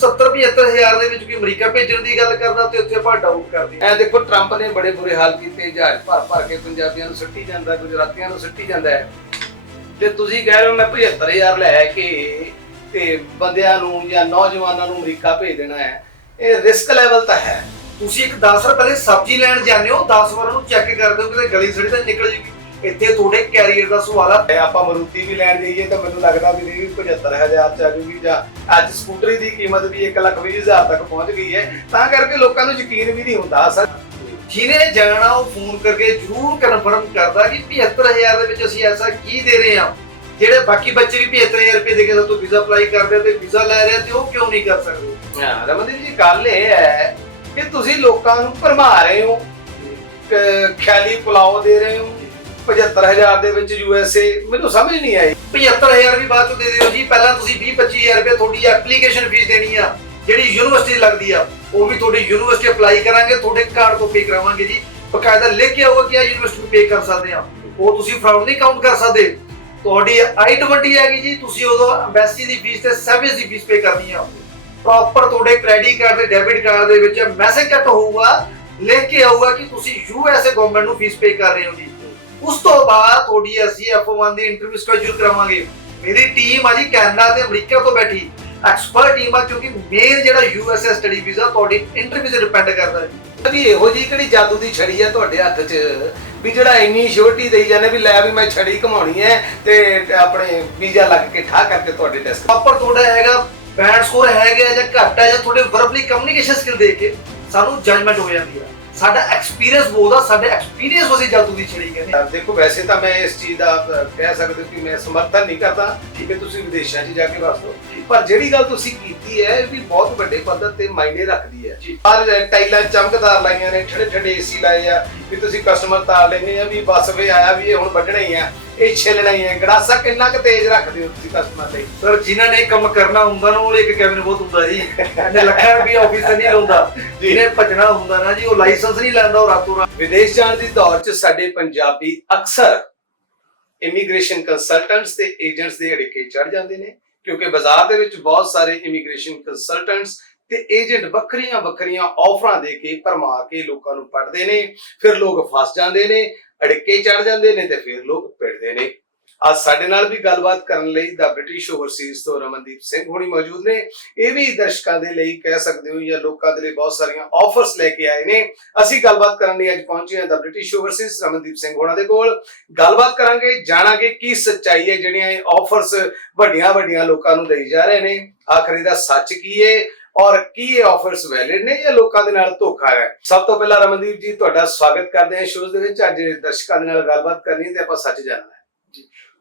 70 75000 ਦੇ ਵਿੱਚ ਕੋਈ ਅਮਰੀਕਾ ਭੇਜਣ ਦੀ ਗੱਲ ਕਰਦਾ ਤੇ ਉੱਥੇ ਆਪਾਂ ਡਾਊਟ ਕਰਦੇ ਐ ਦੇਖੋ ਟਰੰਪ ਨੇ ਬੜੇ ਬੁਰੇ ਹਾਲ ਕੀਤੇ ਜਹਾਜ਼ ਭਰ ਭਰ ਕੇ ਪੰਜਾਬੀਆਂ ਨੂੰ ਸੁੱਟੀ ਜਾਂਦਾ ਗੁਜਰਾਤੀਆਂ ਨੂੰ ਸੁੱਟੀ ਜਾਂਦਾ ਹੈ। ਤੇ ਤੁਸੀਂ ਕਹਿ ਰਹੇ ਹੋ ਮੈਂ 75000 ਲੈ ਕੇ ਤੇ ਬੰਦਿਆਂ ਨੂੰ ਜਾਂ ਨੌਜਵਾਨਾਂ ਨੂੰ ਅਮਰੀਕਾ ਭੇਜ ਦੇਣਾ ਹੈ। ਇਹ ਰਿਸਕ ਲੈਵਲ ਤਾਂ ਹੈ। ਤੁਸੀਂ ਇੱਕ 10 ਰੁਪਏ ਪਹਿਲੇ ਸਬਜ਼ੀ ਲੈਣ ਜਾਂਦੇ ਹੋ 10 ਵਾਰ ਉਹਨੂੰ ਚੈੱਕ ਕਰਦੇ ਹੋ ਕਿਤੇ ਗਲੀ ਸੜੀ ਤਾਂ ਨਿਕਲ ਜੂਗੀ ਇੱਥੇ ਤੁਹਾਡੇ ਕੈਰੀਅਰ ਦਾ ਸਵਾਲ ਆ। ਆਪਾਂ ਮਰੂਤੀ ਵੀ ਲੈਣ ਜਾਈਏ ਤਾਂ ਮੈਨੂੰ ਲੱਗਦਾ ਵੀ ਨਹੀਂ 75000 ਚ ਆ ਜੂਗੀ ਜਾਂ ਅੱਜ ਸਕੂਟਰੀ ਦੀ ਕੀਮਤ ਵੀ 120000 ਤੱਕ ਪਹੁੰਚ ਗਈ ਹੈ। ਤਾਂ ਕਰਕੇ ਲੋਕਾਂ ਨੂੰ ਯਕੀਨ ਵੀ ਨਹੀਂ ਹੁੰਦਾ। ਅਸਲ ਜਿਹਨੇ ਜਾਣਾ ਉਹ ਫੋਨ ਕਰਕੇ ਜ਼ਰੂਰ ਕਨਫਰਮ ਕਰਦਾ ਕਿ 75000 ਦੇ ਵਿੱਚ ਅਸੀਂ ਐਸਾ ਕੀ ਦੇ ਰਹੇ ਹਾਂ। ਜਿਹੜੇ ਬਾਕੀ ਬੱਚੇ ਵੀ 75000 ਰੁਪਏ ਦੇ ਕੇ ਤੋਂ ਵੀਜ਼ਾ ਅਪਲਾਈ ਕਰਦੇ ਤੇ ਵੀਜ਼ਾ ਲੈ ਰਹੇ ਤੇ ਉਹ ਕਿਉਂ ਨਹੀਂ ਕਰ ਸਕਦੇ? ਹਾਂ ਰਮਨਦੀਪ ਜੀ ਗੱਲ ਇਹ ਹੈ ਕਿ ਤੁਸੀਂ ਲੋਕਾਂ ਨੂੰ ਭਰਮਾ ਰਹੇ ਹੋ ਖਿਆਲੀ ਪੁਲਾਓ ਦੇ ਰਹੇ ਹੋ 75000 ਦੇ ਵਿੱਚ ਯੂ ਐਸ ਏ ਮੈਨੂੰ ਸਮਝ ਨਹੀਂ ਆਈ। 75000 ਵੀ ਬਾਅਦ ਚ ਦੇ ਦਿਓ ਜੀ, ਪਹਿਲਾਂ ਤੁਸੀਂ 20 25000 ਰੁਪਏ ਤੁਹਾਡੀ ਐਪਲੀਕੇਸ਼ਨ ਫੀਸ ਦੇਣੀ ਆ, ਜਿਹੜੀ ਯੂਨੀਵਰਸਿਟੀ ਲੱਗਦੀ ਆ, ਉਹ ਵੀ ਤੁਹਾਡੀ ਯੂਨੀਵਰਸਿਟੀ ਅਪਲਾਈ ਕਰਾਂਗੇ, ਤੁਹਾਡੇ ਕਾਰਡ ਤੋਂ ਪੇ ਕਰਾਵਾਂਗੇ ਜੀ। ਬਕਾਇਦਾ ਲਿਖ ਕੇ ਆਊਗਾ ਕਿ ਆ ਯੂਨੀਵਰਸਿਟੀ ਨੂੰ ਪੇ ਕਰ ਸਕਦੇ ਆ। ਉਹ ਤੁਸੀਂ ਫਰਾਡ ਨਹੀਂ ਕਾਊਂਟ ਕਰ ਸਕਦੇ। ਤੁਹਾਡੀ ਆਈ-20 ਹੈਗੀ ਜੀ, ਤੁਸੀਂ ਉਦੋਂ ਐਮਬੈਸੀ ਦੀ ਫੀਸ ਤੇ ਸਰਵਿਸ ਦੀ ਫੀਸ ਪੇ ਕਰਨੀ ਆ। ਪ੍ਰੋਪਰ ਤੁਹਾਡੇ ਕ੍ਰੈਡਿਟ ਕਾਰਡ ਤੇ ਡੈਬਿਟ ਕਾਰਡ ਦੇ ਵਿੱਚ ਮੈਸੇਜ ਕੱਟ ਹੋਊਗਾ, ਲਿਖ ਕੇ ਆਊਗਾ ਕਿ ਤੁਸੀਂ ਯੂਐਸਏ ਗਵਰਨਮੈਂਟ ਨੂੰ ਫੀਸ ਪੇ ਕਰ ਰਹੇ ਹੋ ਜੀ। ਉਸ ਤੋਂ ਬਾਅਦ ਤੁਹਾਡੀ ਅਸੀਂ F1 ਦੀ ਇੰਟਰਵਿਊ ਸ਼ਡਿਊਲ ਕਰਾਵਾਂਗੇ। ਮੇਰੀ ਟੀਮ ਆ ਜੀ ਕੈਨੇਡਾ ਤੇ ਅਮਰੀਕਾ ਤੋਂ ਬੈਠੀ। ਐਕਸਪਰਟ ਟੀਮ ਆ ਕਿਉਂਕਿ ਮੇਨ ਜਿਹੜਾ ਯੂਐਸਏ ਸਟੱਡੀ ਵੀਜ਼ਾ ਤੁਹਾਡੀ ਇੰਟਰਵਿਊ ਤੇ ਡਿਪੈਂਡ ਕਰਦਾ ਜੀ। ਵੀ ਇਹੋ ਜੀ ਕਿਹੜੀ ਜਾਦੂ ਦੀ ਛੜੀ ਹੈ ਤੁਹਾਡੇ ਹੱਥ 'ਚ? ਵੀ ਜਿਹੜਾ ਇੰਨੀ ਸ਼ੋਰਟੀ ਦੇਈ ਜਾਂਦੇ ਵੀ ਲੈ ਵੀ ਮੈਂ ਛੜੀ ਘਮਾਉਣੀ ਹੈ ਤੇ ਆਪਣੇ ਵੀਜ਼ਾ ਲੱਗ ਕੇ ਠਾ ਕਰਕੇ ਤੁਹਾਡੇ ਡੈਸਕ ਪ੍ਰੋਪਰ ਤੁਹਾਡਾ ਹੈਗਾ ਬੈਂਡ ਸਕੋਰ ਹੈਗਾ ਜਾਂ ਘੱਟ ਹੈ ਜਾਂ ਤੁਹਾਡੇ ਵਰਬਲੀ ਕਮਿਊਨੀਕੇਸ਼ਨ ਸਕਿੱਲ ਦੇਖ ਕੇ ਸਾਨੂੰ ਜਜਮੈਂਟ ਹੋ ਜਾਂਦੀ ਆ। ਸਾਡਾ ਐਕਸਪੀਰੀਅੰਸ ਬੋਲਦਾ ਸਾਡੇ ਐਕਸਪੀਰੀਅੰਸ ਵਸੇ ਜਾਦੂ ਦੀ ਛੜੀ ਕਹਿੰਦੇ ਅਹ ਦੇਖੋ ਵੈਸੇ ਤਾਂ ਮੈਂ ਇਸ ਚੀਜ਼ ਦਾ ਅਹ, ਕਹਿ ਸਕਦਾ ਕਿ ਮੈਂ ਸਮਰਥਨ ਨਹੀਂ ਕਰਦਾ ਕਿ ਤੁਸੀਂ ਵਿਦੇਸ਼ਾਂ 'ਚ ਜਾ ਕੇ ਵਸੋ ਪਰ ਜਿਹੜੀ ਗੱਲ ਤੁਸੀਂ ਕੀਤੀ ਹੈ ਇਹ ਵੀ ਬਹੁਤ ਵੱਡੇ ਪੱਧਰ ਤੇ ਮਾਇਨੇ ਰੱਖਦੀ ਹੈ। ਜੀ। ਪਰ ਟਾਈਲਾਂ ਚਮਕਦਾਰ ਲਾਈਆਂ ਨੇ ਠੰਡੇ ਠੰਡੇ ਏਸੀ ਲਾਏ ਆ ਵੀ ਤੁਸੀਂ ਕਸਟਮਰ ਤਾਰ ਲੈਨੇ ਆ ਵੀ ਬਸ ਵੇ ਆਇਆ ਵੀ ਇਹ ਹੁਣ ਵੱਢਣਾ ਹੀ ਆ ਇਹ ਛਿੱਲਣਾ ਹੀ ਆ। ਗੜਾਸਾ ਕਿੰਨਾ ਕੁ ਤੇਜ਼ ਰੱਖਦੇ ਹੋ ਤੁਸੀਂ ਕਸਟਮਰ ਲਈ? ਸਰ ਜਿਨ੍ਹਾਂ ਨੇ ਕੰਮ ਕਰਨਾ ਹੁੰਦਾ ਨਾ ਉਹ ਇੱਕ ਕੈਬਿਨ ਬਹੁਤ ਹੁੰਦਾ ਜੀ। ਇਹਨੇ ਲੱਖਾਂ ਰੁਪਏ ਆਫਿਸ ਤੇ ਨਹੀਂ ਲਾਉਂਦਾ। ਜਿਹਨੇ ਭੱਜਣਾ ਹੁੰਦਾ ਨਾ ਜੀ ਉਹ ਲਾਇਸੈਂਸ ਨਹੀਂ ਲੈਂਦਾ ਉਹ ਰਾਤੋਂ ਰਾਤ। ਵਿਦੇਸ਼ ਜਾਣ ਦੀ ਦੌੜ 'ਚ ਸਾਡੇ ਪੰਜਾਬੀ ਅਕਸਰ ਇਮੀਗ੍ਰੇਸ਼ਨ ਕੰਸਲਟੈਂਟਸ ਤੇ ਏਜੰਟਸ ਦੇ ਅੜਿੱਕੇ ਚੜ ਜਾਂਦੇ ਨੇ ਕਿਉਂਕਿ ਬਾਜ਼ਾਰ ਦੇ ਵਿੱਚ ਬਹੁਤ ਸਾਰੇ ਇਮੀਗ੍ਰੇਸ਼ਨ ਕੰਸਲਟੈਂਟਸ ਤੇ ਏਜੰਟ ਵੱਖਰੀਆਂ ਵੱਖਰੀਆਂ ਆਫਰਾਂ ਦੇ ਕੇ ਭਰਮਾ ਕੇ ਲੋਕਾਂ ਨੂੰ ਪੜਦੇ ਨੇ, ਫਿਰ ਲੋਕ ਫਸ ਜਾਂਦੇ ਨੇ, ਅੜਿੱਕੇ ਚੜ ਜਾਂਦੇ ਨੇ ਤੇ ਫਿਰ ਲੋਕ ਪਿੜਦੇ ਨੇ। ਅੱਜ ਸਾਡੇ ਨਾਲ ਵੀ ਗੱਲਬਾਤ ਕਰਨ ਲਈ ਦਾ ਬ੍ਰਿਟਿਸ਼ ਓਵਰਸੀਜ਼ ਤੋਂ ਰਮਨਦੀਪ ਸਿੰਘ ਹੋਣੀ ਮੌਜੂਦ ਨੇ। ਇਹ ਵੀ ਦਰਸ਼ਕਾਂ ਦੇ ਲਈ ਕਹਿ ਸਕਦੇ ਹੋ ਜਾਂ ਲੋਕਾਂ ਦੇ ਲਈ ਬਹੁਤ ਸਾਰੀਆਂ ਆਫਰਸ ਲੈ ਕੇ ਆਏ ਨੇ। ਅਸੀਂ ਗੱਲਬਾਤ ਕਰਨ ਲਈ ਅੱਜ ਪਹੁੰਚੇ ਹਾਂ ਦਾ ਬ੍ਰਿਟਿਸ਼ ਓਵਰਸੀਜ਼ ਰਮਨਦੀਪ ਸਿੰਘ ਹੋਣਾ ਦੇ ਕੋਲ। ਗੱਲਬਾਤ ਕਰਾਂਗੇ, ਜਾਣਾਂਗੇ ਕੀ ਸੱਚਾਈ ਹੈ ਜਿਹੜੀਆਂ ਇਹ ਆਫਰਸ ਵੱਡੀਆਂ ਵੱਡੀਆਂ ਲੋਕਾਂ ਨੂੰ ਦੇਈ ਜਾ ਰਹੇ ਨੇ। ਆਖਰ ਇਹਦਾ ਸੱਚ ਕੀ ਹੈ? ਔਰ ਕੀ ਇਹ ਆਫਰਸ ਵੈਲਿਡ ਨੇ ਜਾਂ ਲੋਕਾਂ ਦੇ ਨਾਲ ਧੋਖਾ ਹੈ? ਸਭ ਤੋਂ ਪਹਿਲਾਂ ਰਮਨਦੀਪ ਜੀ, ਤੁਹਾਡਾ ਸਵਾਗਤ ਕਰਦੇ ਹਾਂ ਸ਼ੋਅ ਦੇ ਵਿੱਚ। ਅੱਜ ਦਰਸ਼ਕਾਂ ਦੇ ਨਾਲ ਗੱਲਬਾਤ ਕਰਨੀ ਹੈ ਤੇ ਆਪਾਂ ਸੱਚ ਜਾਣਨਾ ਹੈ।